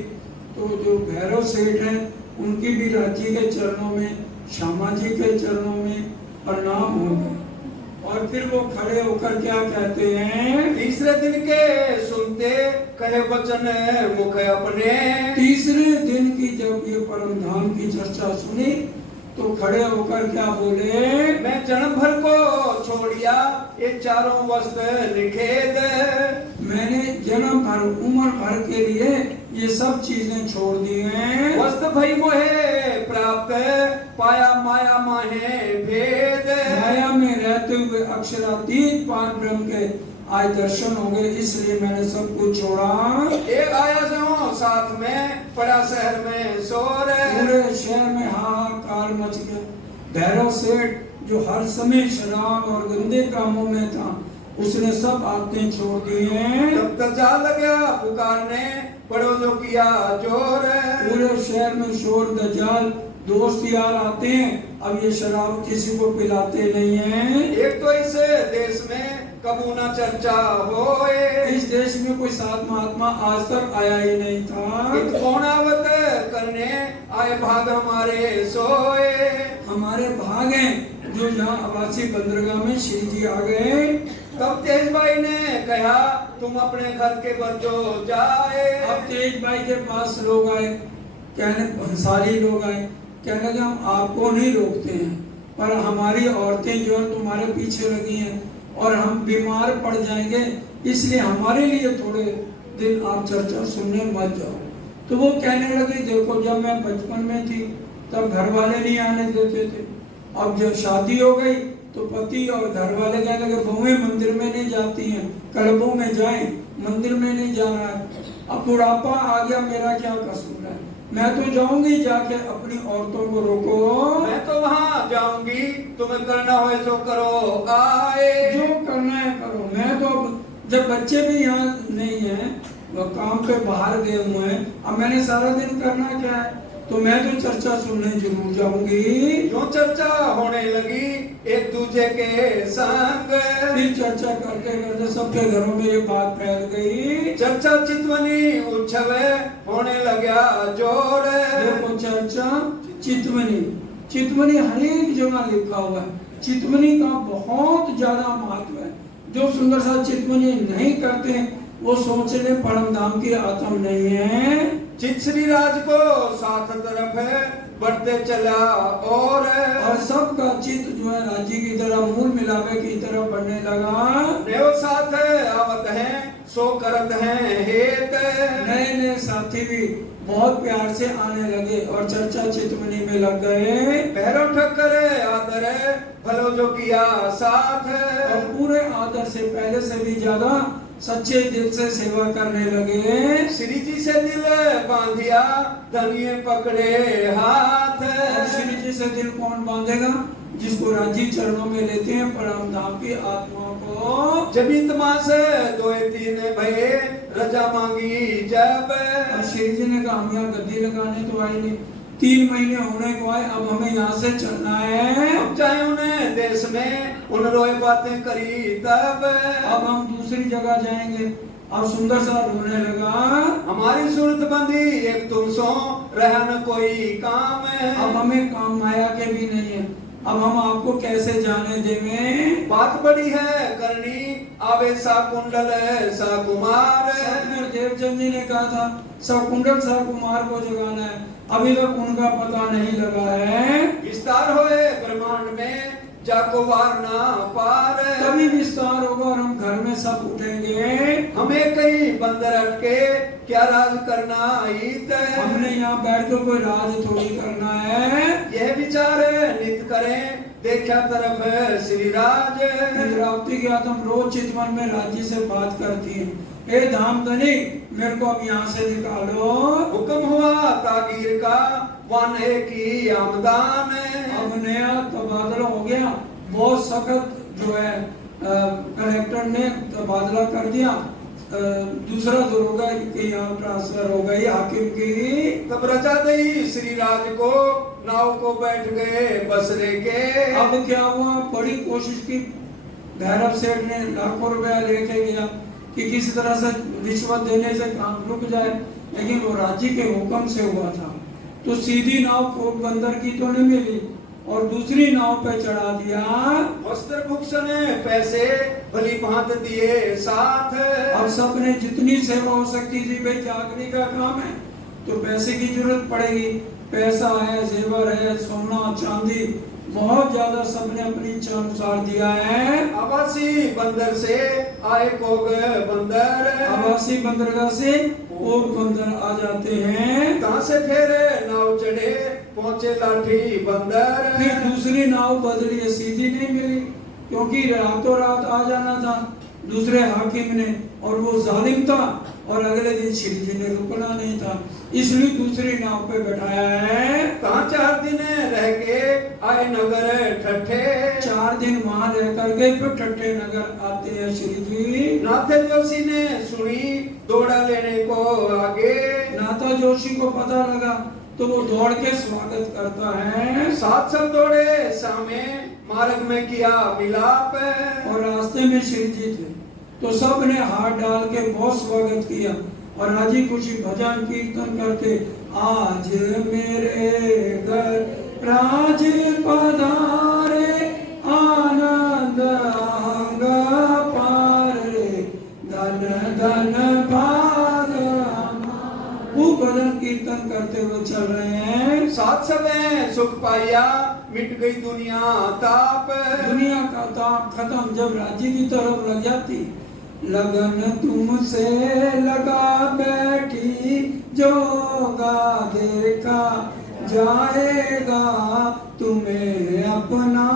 तो जो भैरव सेठ हैं उनकी भी राजी के चरणों में, श्यामा जी के चरणों में प्रणाम हो गए। और फिर वो खड़े होकर क्या कहते हैं? तीसरे दिन के सुनते कहे वचन मुख अपने। तीसरे दिन की जब ये परम धाम की चर्चा सुनी तो खड़े होकर क्या बोले? मैं जन्म भर को छोड़िया ये चारों वस्त्र निखेद। मैंने जन्म भर उम्र भर के लिए ये सब चीजें छोड़ दी हैं। वस्त्र भई मोहे प्राप्त पाया माया माहे भेद। माया में रहते हुए अक्षरातीत पार ब्रह्म के आज दर्शन हो गए, इसलिए मैंने सब कुछ छोड़ा। एक आया जो साथ में पड़ा शहर में शोर। पूरे शहर में हाहाकार मच गया। भैरव सेठ जो हर समय शराब और गंदे कामों में था, उसने सब आदतें छोड़ दी हैं। तब तक जा लगा पुकारने पड़ो जो किया जोर। पूरे शहर में शोर दजाल, दोस्त यार आते हैं, अब ये शराब किसी को पिलाते नहीं हैं। एक तो इस देश में कबू ना चर्चा होए। इस देश में कोई सात महात्मा आज तक आया ही नहीं था। इत कौन आवत करने आए भाग हमारे सोए। हमारे भाग हैं जो यहाँ आवासी बंदरगाह में श्री जी आ गए। तब तेज भाई ने कहा तुम अपने घर के बच्चों जाए। अब तेज भाई के पास लोग आए, कहने भंसाली लोग आए, कहने लगे हम आपको नहीं रोकते हैं, पर हमारी औरतें जो है तुम्हारे पीछे लगी हैं और हम बीमार पड़ जाएंगे, इसलिए हमारे लिए थोड़े दिन आप चर्चा सुनने मत जाओ। तो वो कहने लगे देखो जब मैं बचपन में थी तब घर वाले नहीं आने देते थे, अब जब शादी हो गई तो पति और घर वाले कहने लगे बहुएं मंदिर में नहीं जाती हैं, क्लबों में जाएं, मंदिर में नहीं जाना है। अब बुढ़ापा आ गया, मेरा क्या कसूर है, मैं तो जाऊंगी, जाके अपनी औरतों को रोको। मैं तो वहाँ जाऊंगी, तुम्हें करना हो सो करो आए। जो करना है करो। मैं तो जब बच्चे भी यहाँ नहीं है, वो काम पे बाहर गए हुए हैं, अब मैंने सारा दिन करना क्या है, तो मैं तो चर्चा सुनने जरूर जाऊंगी। जो चर्चा होने लगी एक दूसरे के संग। फिर चर्चा करते करते सबके घरों में ये बात फैल गई। चर्चा चितवनी उत्सव होने लगा जोर। देखो चर्चा चितवनी, चितवनी हर एक जगह लिखा हुआ है। चितवनी का बहुत ज्यादा महत्व है। जो सुंदर सा चितवनी नहीं करते वो सोचने परम धाम की आत्म नहीं है। चित श्री राज को साथ तरफ है बढ़ते चला और सबका चित जो है राज्य की तरह मूल मिलावे की तरफ बढ़ने लगा। देव साथ आवत है सो करत हैं हेत। नए नए साथी भी बहुत प्यार से आने लगे और चर्चा चितवनी में लग गए। भैरव ठक्कर आदर भलो जो किया साथ। और पूरे आदर से पहले से भी ज्यादा सच्चे दिल से सेवा करने लगे। श्री जी से दिल बांधिया धनिये पकड़े हाथ। और श्री जी से दिल कौन बांधेगा? जिसको राज्य चरणों में लेते हैं, परम धाम की आत्माओं को। जब तमास दो तीन भये रजा मांगी जब। और श्री जी ने कहा हम यहाँ गद्दी लगाने तो आए नहीं, 3 महीने होने को आए, अब हमें यहाँ से चलना है। हम चाहे उन्हें देश में उन रोए बातें करी तब। अब हम दूसरी जगह जाएंगे। अब सुंदर सा रोने लगा, हमारी सूरत बंदी एक तुम सो रह न कोई काम। अब हमें काम माया के भी नहीं है, अब हम आपको कैसे जाने देवें। बात बड़ी है करनी आवे सा कुंडल सा कुमार। सतगुरु देवचंद जी ने कहा था सकुंडल सा कुमार को जगाना है, अभी तक उनका पता नहीं लगा है। विस्तार होए ब्रह्मांड में जाको वार ना पार। तभी विस्तार होगा और हम घर में सब उठेंगे। हमें कहीं बंदर अटके क्या राज करना हित। हमने यहाँ बैठ कर कोई राज थोड़ी करना है। यह विचार नित करें देखा तरफ श्री राज। इंद्रावती की आत्मा रोज चितवन में राज्य से बात करती है, हे धाम धनी मेरे को अब यहाँ से निकालो। हुक्म हुआ तागीर का वाने की आमदान। अब नया तबादला हो गया, बहुत सख्त जो है कलेक्टर ने तबादला कर दिया, दूसरा दरोगा के यहाँ ट्रांसफर हो गई हाकिम की। तब रचा दई श्री राज को नाव को बैठ गए बसरे के। अब क्या हुआ, बड़ी कोशिश की, भैरव सेठ ने लाखों रुपया लेके गया कि किसी तरह से रिश्वत देने से काम रुक जाए, लेकिन वो राज्य के हुक्म से हुआ था। तो सीधी नाव पोरबंदर की तो नहीं मिली और दूसरी नाव पे चढ़ा दिया। वस्त्र भूषण पैसे भली भांत दिए साथ। अब सबने जितनी सेवा हो सकती थी, भाई जागने का काम है तो पैसे की जरूरत पड़ेगी, पैसा है, जेवर है, सोना चांदी बहुत ज्यादा सबने अपनी इच्छा अनुसार दिया है। आवासी बंदर से आए कोग बंदर। आवासी बंदरगाह से कोग बंदर आ जाते हैं। कहां से फिर नाव चढ़े पहुंचे लाठी बंदर। फिर दूसरी नाव बदली, सीधी नहीं मिली क्योंकि रातों रात आ जाना था दूसरे हाकिम ने, और वो जालिम था और अगले दिन श्री जी ने रुकना नहीं था, इसलिए दूसरी नाव पे बैठाया है। कहां 4 दिन रह के आए नगर ठट्ठे। 4 दिन वहां रह करके फिर ठट्ठे नगर आते हैं श्री जी। नाथे जोशी ने सुनी दौड़ा लेने को आगे। नाथा जोशी को पता लगा तो वो दौड़ के स्वागत करता है। 7 सब दौड़े सामे मार्ग में किया मिलाप। और रास्ते में श्री जी थे तो सब ने हाथ डाल के बहुत स्वागत किया और राजी खुशी भजन कीर्तन करते, आज मेरे घर राज पधारे आनंद अंग पारे धन धन भाग। वो भजन कीर्तन करते हुए चल रहे हैं। 7 समय सुख पाया मिट गई दुनिया ताप। दुनिया का ताप खत्म जब राज्य की तरफ लग जाती। लगन तुमसे लगा बैठी जोगा देखा जाएगा, तुम्हें अपना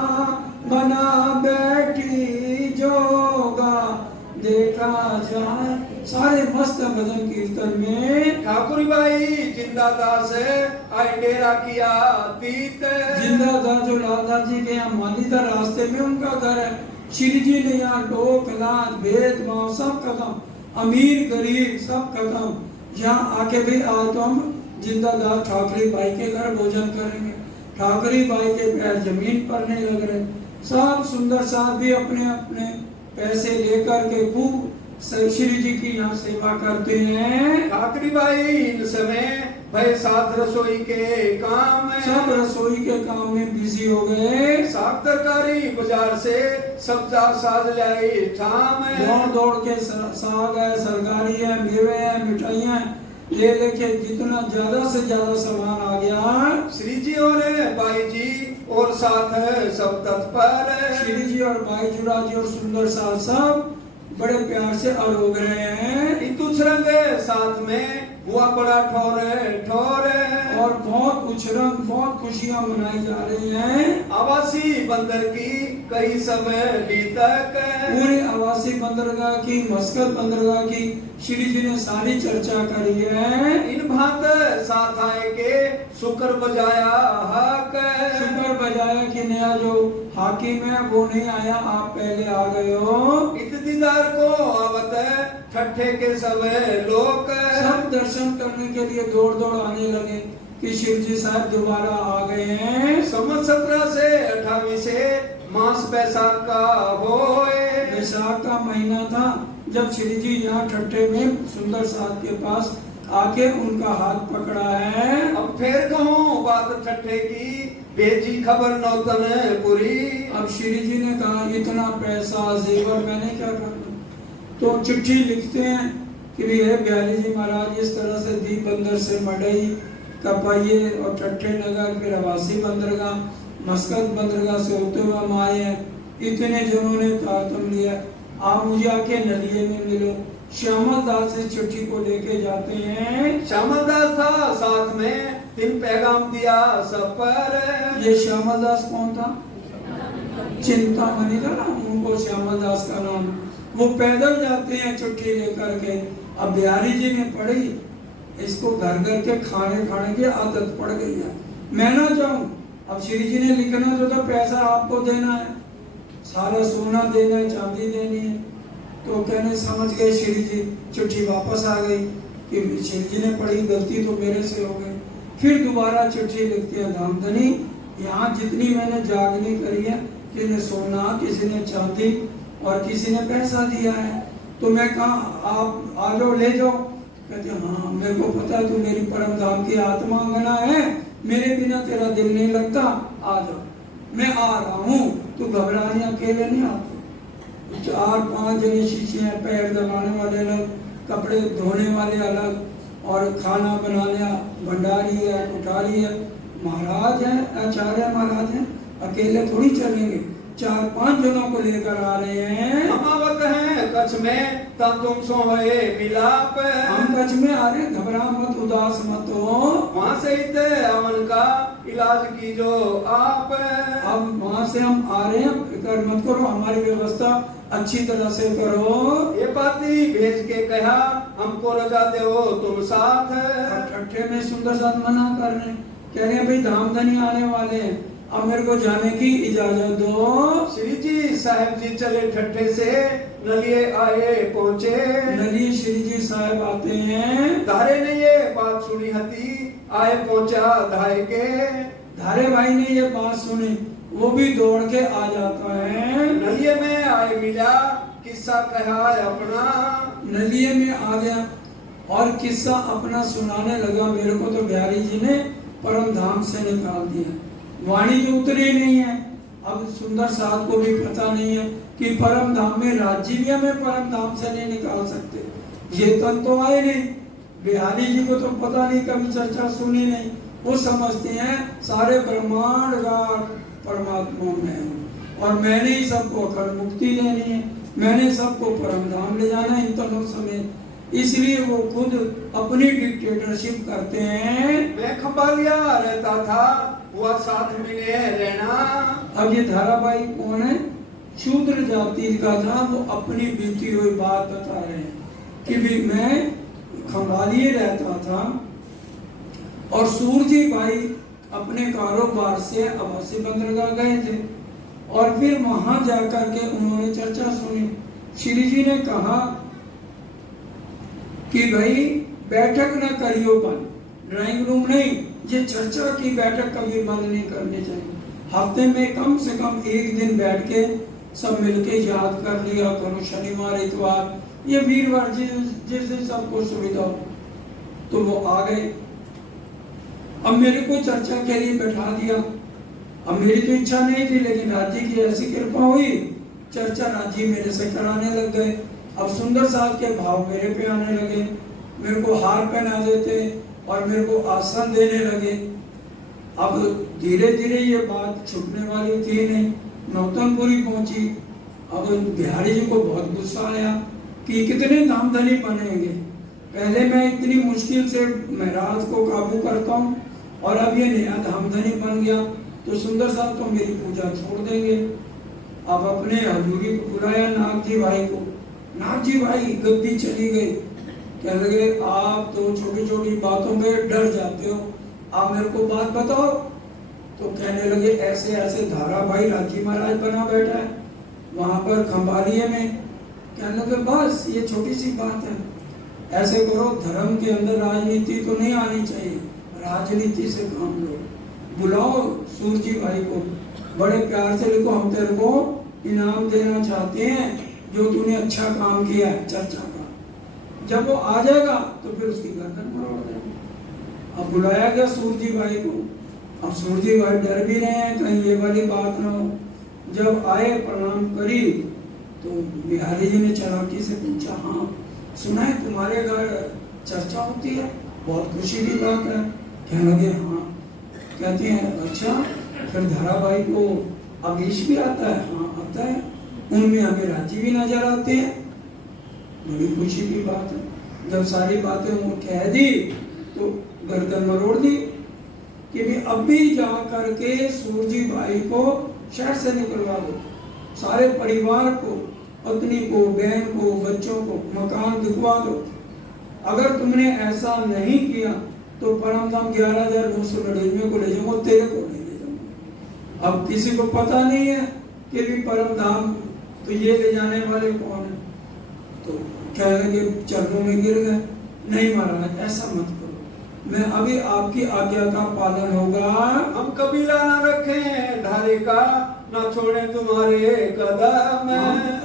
बना बैठी जोगा देखा जाए। सारे मस्त भजन कीर्तन में। ठाकुर भाई जिंदा दास आई डेरा किया तीत। जिंदा दास जो लालदास जी के यहाँ मालिदा रास्ते में उनका घर है। श्री जी ने यहाँ लोक लाज भेदभाव सब खत्म, अमीर गरीब सब खत्म। यहाँ आके भी आज तो हम जिंदा दास ठाकरी बाई के घर भोजन करेंगे। ठाकरी बाई के पैर जमीन पर नहीं लग रहे। सब सुंदर साहब भी अपने अपने पैसे लेकर के खूब श्री जी की यहाँ सेवा करते हैं। ठाकरी भाई इन समय भाई साथ रसोई के काम। सब रसोई के काम में बिजी हो गए। साग तरकारी बाजार से सब्जा साज लाई ठाम। दौड़ दौड़ के साग है, सरकारी है, मेवे है, मिठाइयाँ ले लेके जितना ज्यादा से ज्यादा सामान आ गया। श्री जी और बाई जी और साथ सब तत्पर। श्री जी और भाई जुड़ा जी और सुंदर साथ सब बड़े प्यार से आरोग रहे हैं। ऋतु सुरंग साथ में हुआ बड़ा ठोर ठोर। और बहुत उछरंग बहुत खुशियां मनाई जा रही हैं। आवासी बंदर की कई समय बीतक। पूरे आवासी बंदरगाह की, मस्कत बंदरगाह की श्री जी ने सारी चर्चा करी है। इन भांत साथ आए के शुक्र बजाया हक। शुक्र बजाया कि नया जो हाकिम है वो नहीं आया, आप पहले आ गए हो। इत दीदार को आवत ठट्ठे के सब लोग। सब दर्शन करने के लिए दौड़ दौड़ आने लगे कि शिव जी साहब दोबारा आ गए हैं। संवत 17 से 28 से मास बैसाख का होए। बैसाख का महीना था जब श्री जी यहाँ ठट्ठे में सुंदर साथ के पास आके उनका हाथ पकड़ा है। अब फिर कहूँ बात ठट्ठे की, भेजी खबर नौतन पूरी। अब श्री जी ने कहा इतना पैसा जेवर मैंने क्या करना, तो चिट्ठी लिखते हैं कि हे ब्याली जी महाराज, इस तरह से दीप बंदर से मडई कपाइए और ठट्ठे नगर, फिर आवासी बंदरगाह, मस्कत बंदरगाह से होते हुए हम आए हैं। इतने जनों ने तारतम लिया, आप मुझे आके नलिये में मिलो। श्यामल दास से चिट्ठी को लेके जाते हैं। श्यामल दास था साथ में, 3 पैगाम दिया सब पर। ये श्यामल दास कौन था? चिंतामणि था ना उनको श्यामल दास का नाम। वो पैदल जाते हैं चिट्ठी लेकर के। अब बिहारी जी ने पढ़ी, इसको घर घर के खाने खाने की आदत पड़ गई है, मैं ना जाऊं। अब श्री जी ने लिखना तो पैसा आपको देना है, सारा सोना देना है, चांदी देनी है। तो कहने समझ गए श्री जी, चिट्ठी वापस आ गई कि श्री जी ने पढ़ी, गलती तो मेरे से हो गई। फिर दोबारा चिट्ठी लिखते हैं, धामधनी यहाँ जितनी मैंने जागनी करी है, किसी ने सोना, किसी ने चांदी और किसी ने पैसा दिया है, तो मैं कहा आप आ जाओ ले जाओ। कहते हाँ मेरे को पता है तू मेरी परम धाम की आत्मांगना है, मेरे बिना तेरा दिल नहीं लगता, आ जाओ। मैं आ रहा हूँ, तू घबराने अकेले नहीं आते। 4-5 जने शीशे हैं, पैर दबाने वाले अलग, कपड़े धोने वाले अलग, और खाना बनाने भंडारी है, कुठारी है, महाराज है, आचार्य महाराज है, अकेले थोड़ी चलेंगे। 4-5 जनों को लेकर आ रहे हैं। हम आवत हैं कच्छ में, तब तुम सोए मिलाप। हम कच्छ में आ रहे हैं, घबरा मत, उदास मत हो। वहाँ से इत अमन का इलाज कीजो आप। अब वहाँ से हम आ रहे हैं, फिक्र मत करो, हमारी व्यवस्था अच्छी तरह से करो। ये बाती भेज के कहा, हमको रजा दो तुम साथ। ठट्ठे में सुंदर साथ मना कर रहे हैं, कह रहे हैं भाई धामधनी आने वाले हैं, अब मेरे को जाने की इजाजत दो। श्री जी साहब जी चले ठट्ठे से, नलिये आए पहुँचे। नलिये श्री जी साहब आते हैं। धारे ने ये बात सुनी हती, आए पहुँचा धाय के। धारे भाई ने ये बात सुनी, वो भी दौड़ के आ जाता है। नलिये में आए मिला, किस्सा कहा अपना। नलिये में आ गया और किस्सा अपना सुनाने लगा। मेरे को तो बिहारी जी ने परम धाम से निकाल दिया, वाणी जो उतरी नहीं है। अब सुंदर साहब को भी पता नहीं है कि परम धाम में राज्य भी हमें परम धाम से नहीं निकाल सकते, ये तन तो आए नहीं। बिहारी जी को तो पता नहीं, कभी चर्चा सुनी नहीं। वो समझते हैं सारे ब्रह्मांड का परमात्मा में है और मैंने ही सबको अखंड मुक्ति देनी है, मैंने सबको परम धाम ले जाना है इन तनों समेत। इसलिए वो खुद अपनी डिक्टेटरशिप करते हैं। मैं खंबालिया रहता था, वह साथ में रहना। अब ये धारावाहिक कौन है? शूद्र जाति का था, वो अपनी बीती हुई बात बता रहे हैं कि भी मैं खंबालिए रहता था और सूरजी भाई अपने कारोबार से आवासी बंदरगाह गए थे और फिर वहां जाकर के उन्होंने चर्चा सुनी। श्री जी ने कहा कि भाई बैठक न करियो बंद, ड्राइंग रूम नहीं, ये चर्चा की बैठक कभी बंद नहीं करनी चाहिए। हफ्ते में कम से कम एक दिन बैठ के सब मिलके याद कर लिया करो, शनिवार इतवार, ये वीरवार जिस दिन सबको सुविधा हो। तो वो आ गए, अब मेरे को चर्चा के लिए बैठा दिया। अब मेरी तो इच्छा नहीं थी, लेकिन राज्य की ऐसी कृपा हुई, चर्चा राज्य मेरे से कराने लग गए। अब सुंदर साहब के भाव मेरे पे आने लगे, मेरे को हार पहना देते और मेरे को आसन देने लगे। अब धीरे धीरे ये बात छुपने वाली थी नहीं, नौतनपुरी पहुंची। अब बिहारी जी को बहुत गुस्सा आया कि कितने धामधनी बनेंगे, पहले मैं इतनी मुश्किल से महाराज को काबू करता हूँ और अब ये नया धामधनी बन गया, तो सुंदर साहब तो मेरी पूजा छोड़ देंगे। अब अपने हजूरी को बुलाया नाग जी भाई को। नाग जी भाई गद्दी चली गई। कहने लगे आप तो छोटी छोटी बातों पे डर जाते हो, आप मेरे को बात बताओ। तो कहने लगे ऐसे ऐसे धारा भाई राजी महाराज बना बैठा है वहां पर खंबालिये में। कहने लगे बस ये छोटी सी बात है, ऐसे करो धर्म के अंदर राजनीति तो नहीं आनी चाहिए, राजनीति से काम लो। बुलाओ सूरजी भाई को, बड़े प्यार से लिखो हम तेरे को इनाम देना चाहते हैं जो तूने अच्छा काम किया है चर्चा का। जब वो आ जाएगा तो फिर उसकी गर्दन मरोड़ देंगे। अब बुलाया गया सूरजी भाई को। अब सूरजी भाई डर भी रहे हैं कहीं ये वाली बात ना हो। जब आए प्रणाम करी तो बिहारी जी ने चालाकी से पूछा, हाँ सुना है तुम्हारे घर चर्चा होती है, बहुत खुशी की बात है। कहने लगे हाँ। कहते हैं अच्छा फिर धाराबाई को अमीश भी आता है? हाँ आता है। उनमें हमें राजी भी नजर आते हैं, बड़ी खुशी की बात है। जब सारी बातें वो कह दी तो गर्दन मरोड़ दी कि भी अब भी जा करके सूरजी भाई को शहर से निकलवा दो, सारे परिवार को, पत्नी को, बहन को, बच्चों को मकान दिखवा दो। अगर तुमने ऐसा नहीं किया तो परम धाम 11,999 को ले जाऊंगा, तेरे को नहीं ले जाऊंगा। अब किसी को पता नहीं है कि भी परम धाम तो ये ले जाने वाले कौन है। तो कहने लगे चरणों में गिर गए, नहीं महाराज ऐसा मत करो, मैं अभी आपकी आज्ञा का पालन होगा। हम कबीला ना रखें धारे का, ना छोड़े तुम्हारे कदम।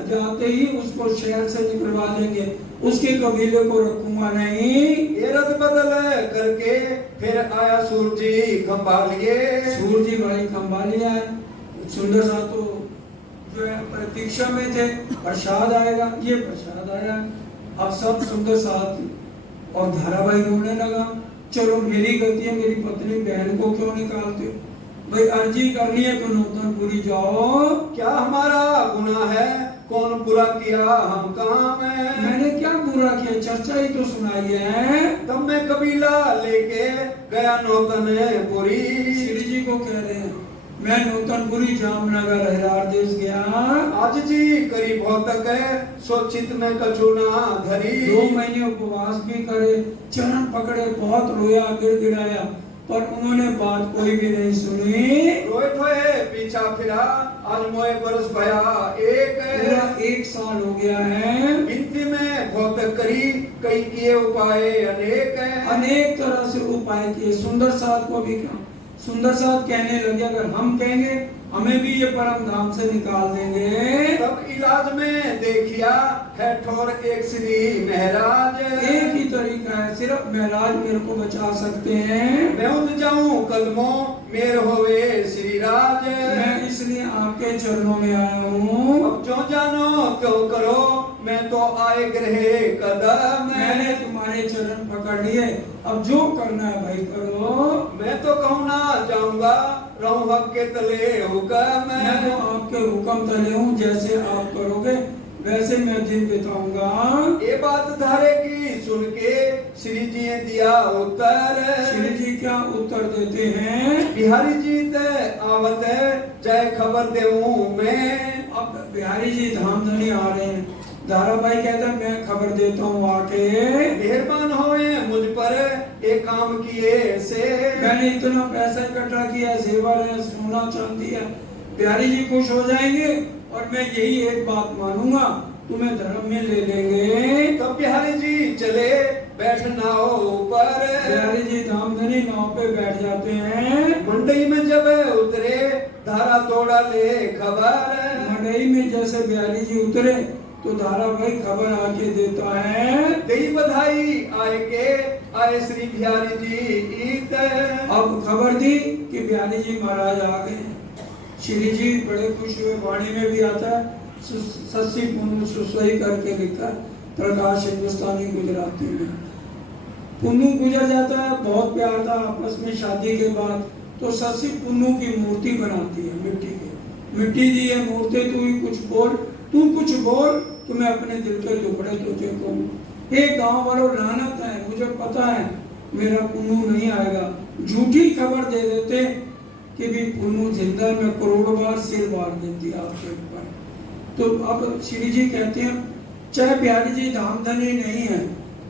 जाते ही उसको शहर से निकलवा देंगे, उसके कबीले को रखूंगा नहीं। ये रद बदल करके फिर आया सूरजी खंबालिये। सूरजी भाई खंबालिया है। सुंदर सा तो जो है प्रतीक्षा में थे, प्रसाद आएगा, ये प्रसाद आया। अब सब सुंदर साथ और धाराबाई रोने लगा, चलो मेरी गलती है, मेरी पत्नी बहन को क्यों निकालते हो भाई, अर्जी करनी है तो नूतनपुरी जाओ। क्या हमारा गुनाह है, कौन बुरा किया हम काम है? मैंने क्या बुरा किया, चर्चा ही तो सुनाई है। तब मैं कबीला लेके गया नूतनपुरी। श्री जी को कह रहे हैं मैं नूतनपुरी जामनगर हिरार देश गया। आज जी करीब हो तक है सोचित में कचुना धरी। 2 महीने उपवास भी करे, चरण पकड़े, बहुत रोया, गिड़गिड़ाया, पर उन्होंने बात कोई भी नहीं सुनी। रोए ठोए पीछा फिरा, आज मोए बरस भया पूरा 1 साल हो गया है। गिनती में बहुत करी, कई किए उपाय अनेक तरह से उपाय किए। सुंदर साथ को भी कहा, सुंदर साथ कहने लगे अगर हम कहेंगे हमें भी ये परम धाम से निकाल देंगे। तब इलाज में देखिया है ठोर एक श्री महराज। एक ही तरीका है, सिर्फ महराज मेरे को बचा सकते हैं। मैं उठ जाऊं कदमों मेर होवे श्री राज। मैं इसलिए आपके चरणों में आया हूँ। अब जो जानो तो करो, मैं तो आए ग्रहे कदम। मैंने तुम्हारे चरण पकड़ लिए, अब जो करना है भाई करो। मैं तो कहूँ ना जाऊंगा, रहूं हक के तले हुक्म। मैं तो आपके हुक्म तले हूँ, जैसे आप करोगे वैसे मैं दिन बिताऊंगा। ये बात धारे की सुन के श्री जी ने दिया उत्तर। श्री जी क्या उत्तर देते हैं? बिहारी जी ते आवत है जय खबर देऊं मैं। अब बिहारी जी धामधनी आ रहे हैं। धाराबाई कहता है मैं खबर देता हूँ आके। मेहरबान होए मुझ पर एक काम किए से। मैंने इतना पैसा इकट्ठा किया, जेवर है, सोना चांदी है, बिहारी जी खुश हो जाएंगे और मैं यही एक बात मानूंगा, तुम्हें धर्म में ले लेंगे। तब बिहारी जी चले बैठ नाव ऊपर। बिहारी जी धामधनी नाव पे बैठ जाते हैं। मंडई में जब उतरे धारा तोड़ा ले खबर। मंडई में जैसे बिहारी जी उतरे तो धाराबाई खबर आके देता है, दई बधाई आए श्री बिहारी जी ईत। अब खबर दी कि बिहारी जी महाराज आ गए। श्री जी बड़े खुश हुए। वाणी में भी आता है सस्सी पुन्नू सुसई करके लिखा, प्रकाश हिंदुस्तानी गुजराती में। पुन्नू गुजर जाता है, बहुत प्यार था आपस में शादी के बाद, तो सस्सी पुन्नू की मूर्ति बनाती है मिट्टी की। मिट्टी दी है मूर्ति, तू ही कुछ बोल, तू कुछ बोल तो मैं अपने दिल के टुकड़े तुझे कहूँ। हे गांव वालों लानत है, मुझे पता है मेरा पुन्नू नहीं आएगा। झूठी खबर दे देते कि भी पुन्नू जिंदा में करोड़ों बार सिर बार देती आपके ऊपर। तो अब श्री जी कहते हैं चाहे बिहारी जी धामधनी नहीं है,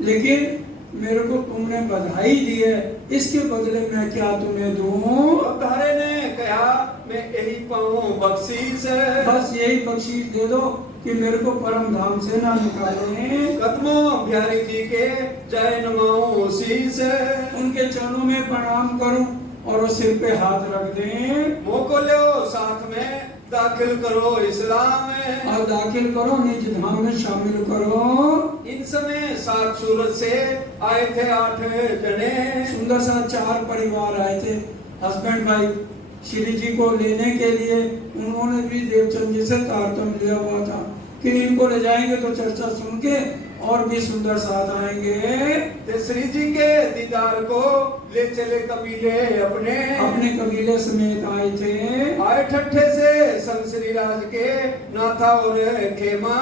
लेकिन मेरे को तुमने बधाई दी है, इसके बदले मैं क्या तुम्हें दूं? धारे ने कहा मैं यही पाऊं बख्शीश, बस यही बख्शीश दे दो कि मेरे को परम धाम से ना निकाले। कदमों बिहारी जी के जय नमाऊं शीश, उनके चरणों में प्रणाम करूं और वो सिर पे हाथ रख दें। मोको लो साथ में दाखिल करो इस्लाम में, और दाखिल करो निज धाम में शामिल करो। इन समय 7 सूरत से आए थे 8 जने, सुंदर सा 4 परिवार आए थे, हस्बैंड वाइफ श्री जी को लेने के लिए। उन्होंने भी देवचंद जी से तारतम्य लिया हुआ था कि इनको ले जाएंगे तो चर्चा सुन के और भी सुंदर साथ आएंगे। ते श्री जी के दीदार को ले चले कबीले अपने कबीले समेत आए थे। आए ठट्ठे से संग श्री राज के नाथा और खेमा,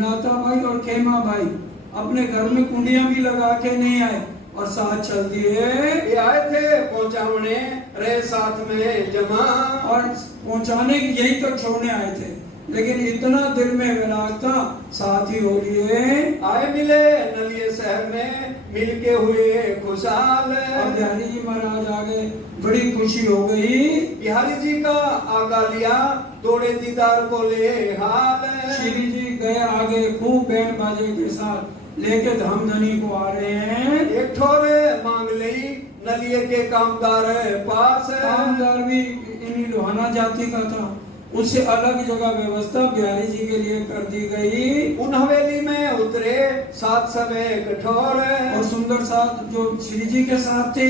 नाथा भाई और खेमा भाई अपने घर में कुंडियां भी लगा के नहीं आए और साथ चल दिए। ये आए थे पहुंचाने रहे साथ में जमा, और पहुंचाने की यही तक छोड़ने आए थे, लेकिन इतना दिल में विराग था साथ ही हो लिए। आए मिले नलिये शहर में मिलके हुए खुशहाल, और बिहारी जी महाराज आ गए, बड़ी खुशी हो गई। बिहारी जी का आगा लिया दौड़े दीदार को ले हाल, श्री जी गए आगे खूब बैंड बाजे के साथ लेके धामधनी को आ रहे हैं। एक ठोरे मांग ली नलिये के कामदार पास, कामदार भी इन्हीं लोहाना जाति का था, उससे अलग जगह व्यवस्था बिहारी जी के लिए कर दी गई। उन हवेली में उतरे 7 सवे कठोर, और सुंदर साथ जो श्री जी के साथ थे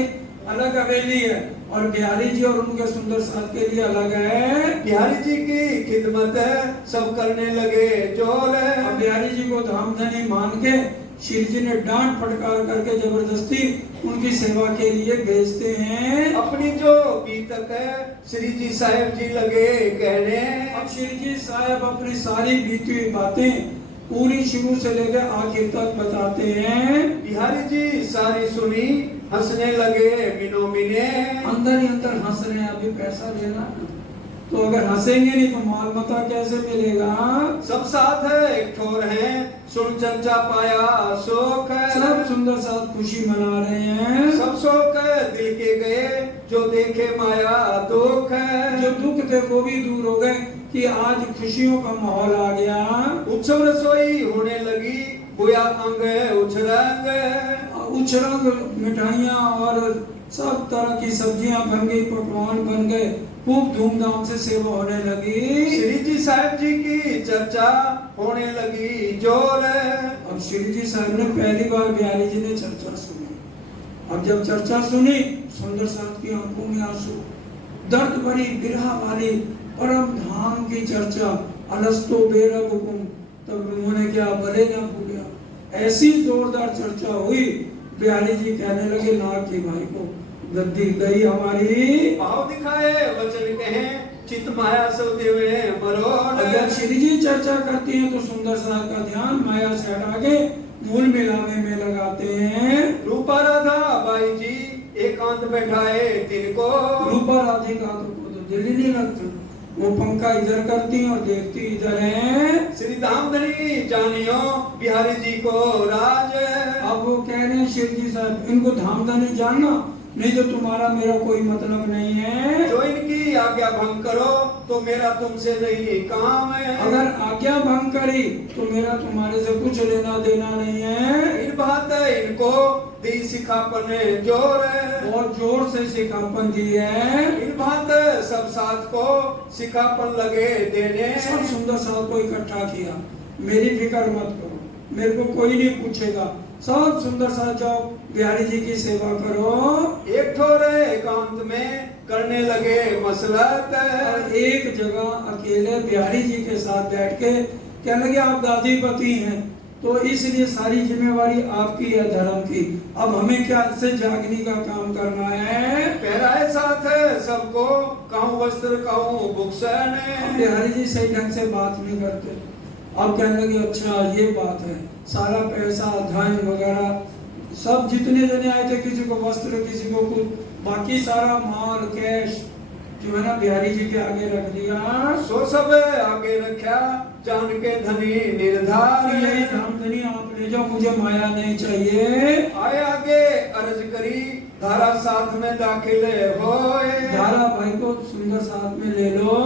अलग हवेली है, और बिहारी जी और उनके सुंदर साथ के लिए अलग है। बिहारी जी की खिदमत सब करने लगे जोर, अब बिहारी जी को धामधनी मान के श्री जी ने डांट फटकार करके जबरदस्ती उनकी सेवा के लिए भेजते हैं। अपनी जो बीतक है श्री जी साहब जी लगे कहने, अब श्री जी साहब अपनी सारी बीती हुई बातें पूरी शुरू से लेकर आखिर तक बताते हैं। बिहारी जी सारी सुनी हंसने लगे मिनो मिने, अंदर ही अंदर हंस रहे हैं, अभी पैसा देना है तो अगर हंसेंगे नहीं तो माल मता कैसे मिलेगा। सब साथ है एक ठोर है सुन चर्चा पाया शोक, सब सुंदर साथ खुशी मना रहे हैं। सब शोक दिल के गए जो देखे माया दुख, जो दुख थे वो भी दूर हो गए कि आज खुशियों का माहौल आ गया। उत्सव रसोई होने लगी गोया अंग उछरंग, उछरंग मिठाइयाँ और सब तरह की सब्जियां बन गई, पकवान बन गए, खूब धूमधाम से सेवा होने लगी। श्री जी साहब जी की चर्चा होने लगी जोर, अब श्री जी साहब ने पहली बार बिहारी जी ने चर्चा सुनी। अब जब चर्चा सुनी सुंदर साथ की आंखों में आंसू, दर्द भरी बिरहा वाली परम धाम की चर्चा, अलस्तो बेरब हुकुम, तब उन्होंने क्या भले ना भूलिया, ऐसी जोरदार चर्चा हुई। बिहारी जी कहने लगे नाग की भाई को गद्दी गई हमारी। भाव दिखाए वचन कहे चित माया सब देवे मरोड़, जब श्री जी चर्चा करती हैं तो सुंदर साहब का ध्यान माया से हटा के मूल मिलावे में लगाते हैं। रूपा राधा बाई जी एकांत बैठाए तिनको, रूपा राधिका को तो दिल ही नहीं लगता, वो पंखा इधर करती हैं और देखती इधर है। श्री धामधनी जानियो बिहारी जी को राज, अब वो कह रहे हैं श्री जी साहब इनको धामधनी जानना, नहीं तो तुम्हारा मेरा कोई मतलब नहीं है। जो इनकी आज्ञा भंग करो तो मेरा तुमसे नहीं काम है, अगर आज्ञा भंग करी तो मेरा तुम्हारे से कुछ लेना देना नहीं है। इन बात इनको दी सिखापन जोर, बहुत जोर से सिखापन दी है। इन बात सब साथ को सिखापन लगे देने, सब सुंदर साथ को इकट्ठा किया, मेरी फिक्र मत करो, मेरे को कोई नहीं पूछेगा, सब सुंदर साथ जाओ बिहारी जी की सेवा करो। एक ठोरे एकांत में करने लगे मसलत, और एक जगह अकेले बिहारी जी के साथ बैठ के कहने लगे आप दादीपति हैं तो इसलिए सारी जिम्मेवारी आपकी है धर्म की, अब हमें क्या से जागने का काम करना है। पहराए साथ सबको कहूँ वस्त्र कहूँ भूषण, बिहारी जी सही ढंग से बात नहीं करते। अब कहने लगे अच्छा ये बात है, सारा पैसा धन वगैरह सब जितने जने आए थे, किसी को वस्त्र किसी को कुछ, बाकी सारा माल कैश जो है ना बिहारी जी के आगे रख दिया। सो सब आगे रखा जान के धनी निर्धार। यही धनी आप ले जाओ, मुझे माया नहीं चाहिए। आए आगे अर्ज करी धारा साथ में दाखिल होए। धारा भाई को सुंदर साथ में ले लो।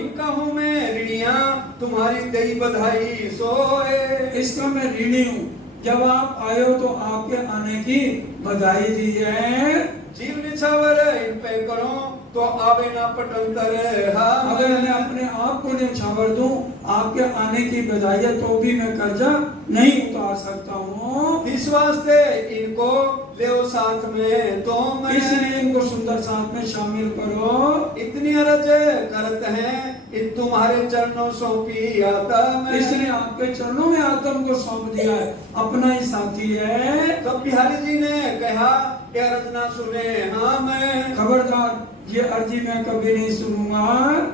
इनका हूँ मैं ऋणिया तुम्हारी दई बधाई सोए। इसका मैं ऋणी हूँ, जब आप आए हो तो आपके आने की बधाई दी है। जीव निछावर इन पे करो तो आवे ना पटंतर। अगर मैं अपने आप को न्यौछावर दूं आपके आने की बधाई है तो भी मैं कर्जा नहीं उतार सकता हूँ। इस वास्ते इनको ले साथ में तो मैं, इसलिए इनको सुंदर साथ में शामिल करो। इतनी अरज करत हैं इन तुम्हारे चरणों सौंपी आत्म। इसलिए आपके चरणों में आत्म को सौंप दिया है, अपना ही साथी है। तब बिहारी जी ने कहा ये अर्ज ना सुने हाँ मैं। खबरदार, ये अर्जी मैं कभी नहीं सुनूंगा।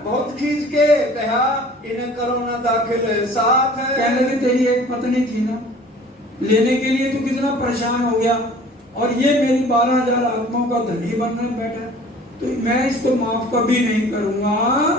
बहुत खींच के कहा इन्हें करो ना दाखिल साथ। कहने लगे तेरी एक पत्नी थी ना, लेने के लिए तो कितना परेशान हो गया, और ये मेरी 12,000 आत्माओं का धनी बनने बैठा, तो मैं इसको माफ कभी नहीं करूंगा।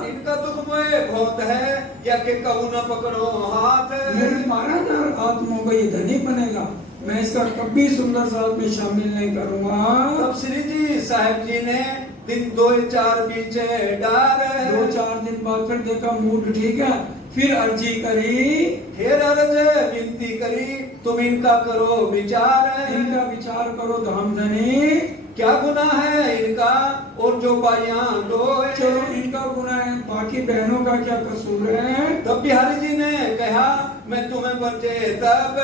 इनका दुख में बहुत है या के कहूँ ना पकड़ो हाथ। मेरी 12,000 आत्माओं का ये धनी बनेगा, मैं इसका कभी सुंदर साथ में शामिल नहीं करूंगा। तब श्री जी साहब जी ने दिन 2-4 बीचे डार। 2-4 दिन बाद फिर देखा मूड ठीक है, फिर अर्जी करी। फिर अर्ज विनती करी तुम इनका करो विचार। इनका विचार करो धाम धनी, क्या गुनाह है इनका और जो बाइयां दो। चलो इनका गुनाह है, बाकी बहनों का क्या कसूर है। तब बिहारी जी ने कहा मैं तुम्हें बचे तब।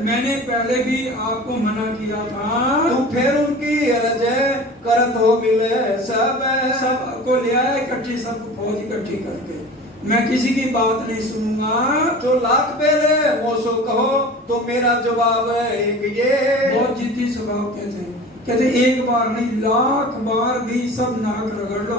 मैंने पहले भी आपको मना किया था। तुम फिर उनकी अर्ज करत हो मिले सब। सबको ले आया इकट्ठी, सब फौज इकट्ठी करके, मैं किसी की बात नहीं सुनूंगा। जो लाख बेरे मोसो कहो तो मेरा जवाब एक ये। बहुत जिद्दी स्वभाव के थे, कहते एक बार नहीं 1,00,000 बार भी सब नाक रगड़ लो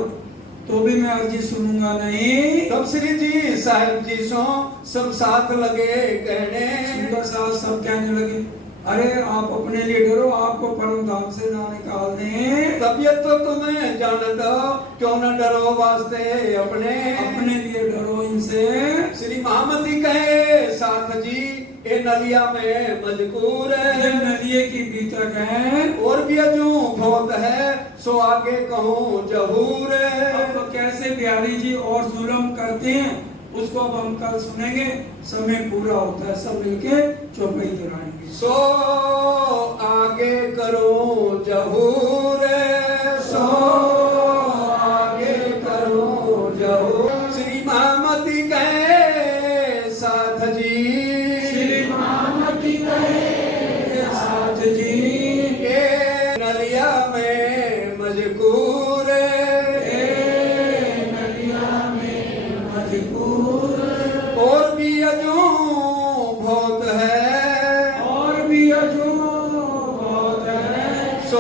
तो भी मैं अर्जी सुनूंगा नहीं। तब श्री जी साहब जी सो सब साथ लगे कहने। सुंदर साथ सब कहने लगे अरे आप अपने लिए डरो, आपको परम धाम से ना निकाल दें। तबियत तो तुम्हें जानत हो क्यों न डरो वास्ते अपने लिए डरो इनसे। श्री महामती कहे साथ जी ए नलिया में मजकूर ये नलिये की बीतक है, और भी अजू बहुत है सो आगे कहूँ जहूर। अब तो कैसे बिहारी जी और जुल्म करते हैं उसको अब हम कल सुनेंगे। समय पूरा होता है, सब मिलके चौपाई दोहराएंगे। सो आगे करो जहूर। सो आगे करो जहूर। श्री महामती कहे साथ जी। श्री महामती कहे साथ जी। ए नलिया में मजकूर। और भी अजू बहुत है, और भी अजू बहुत है। सो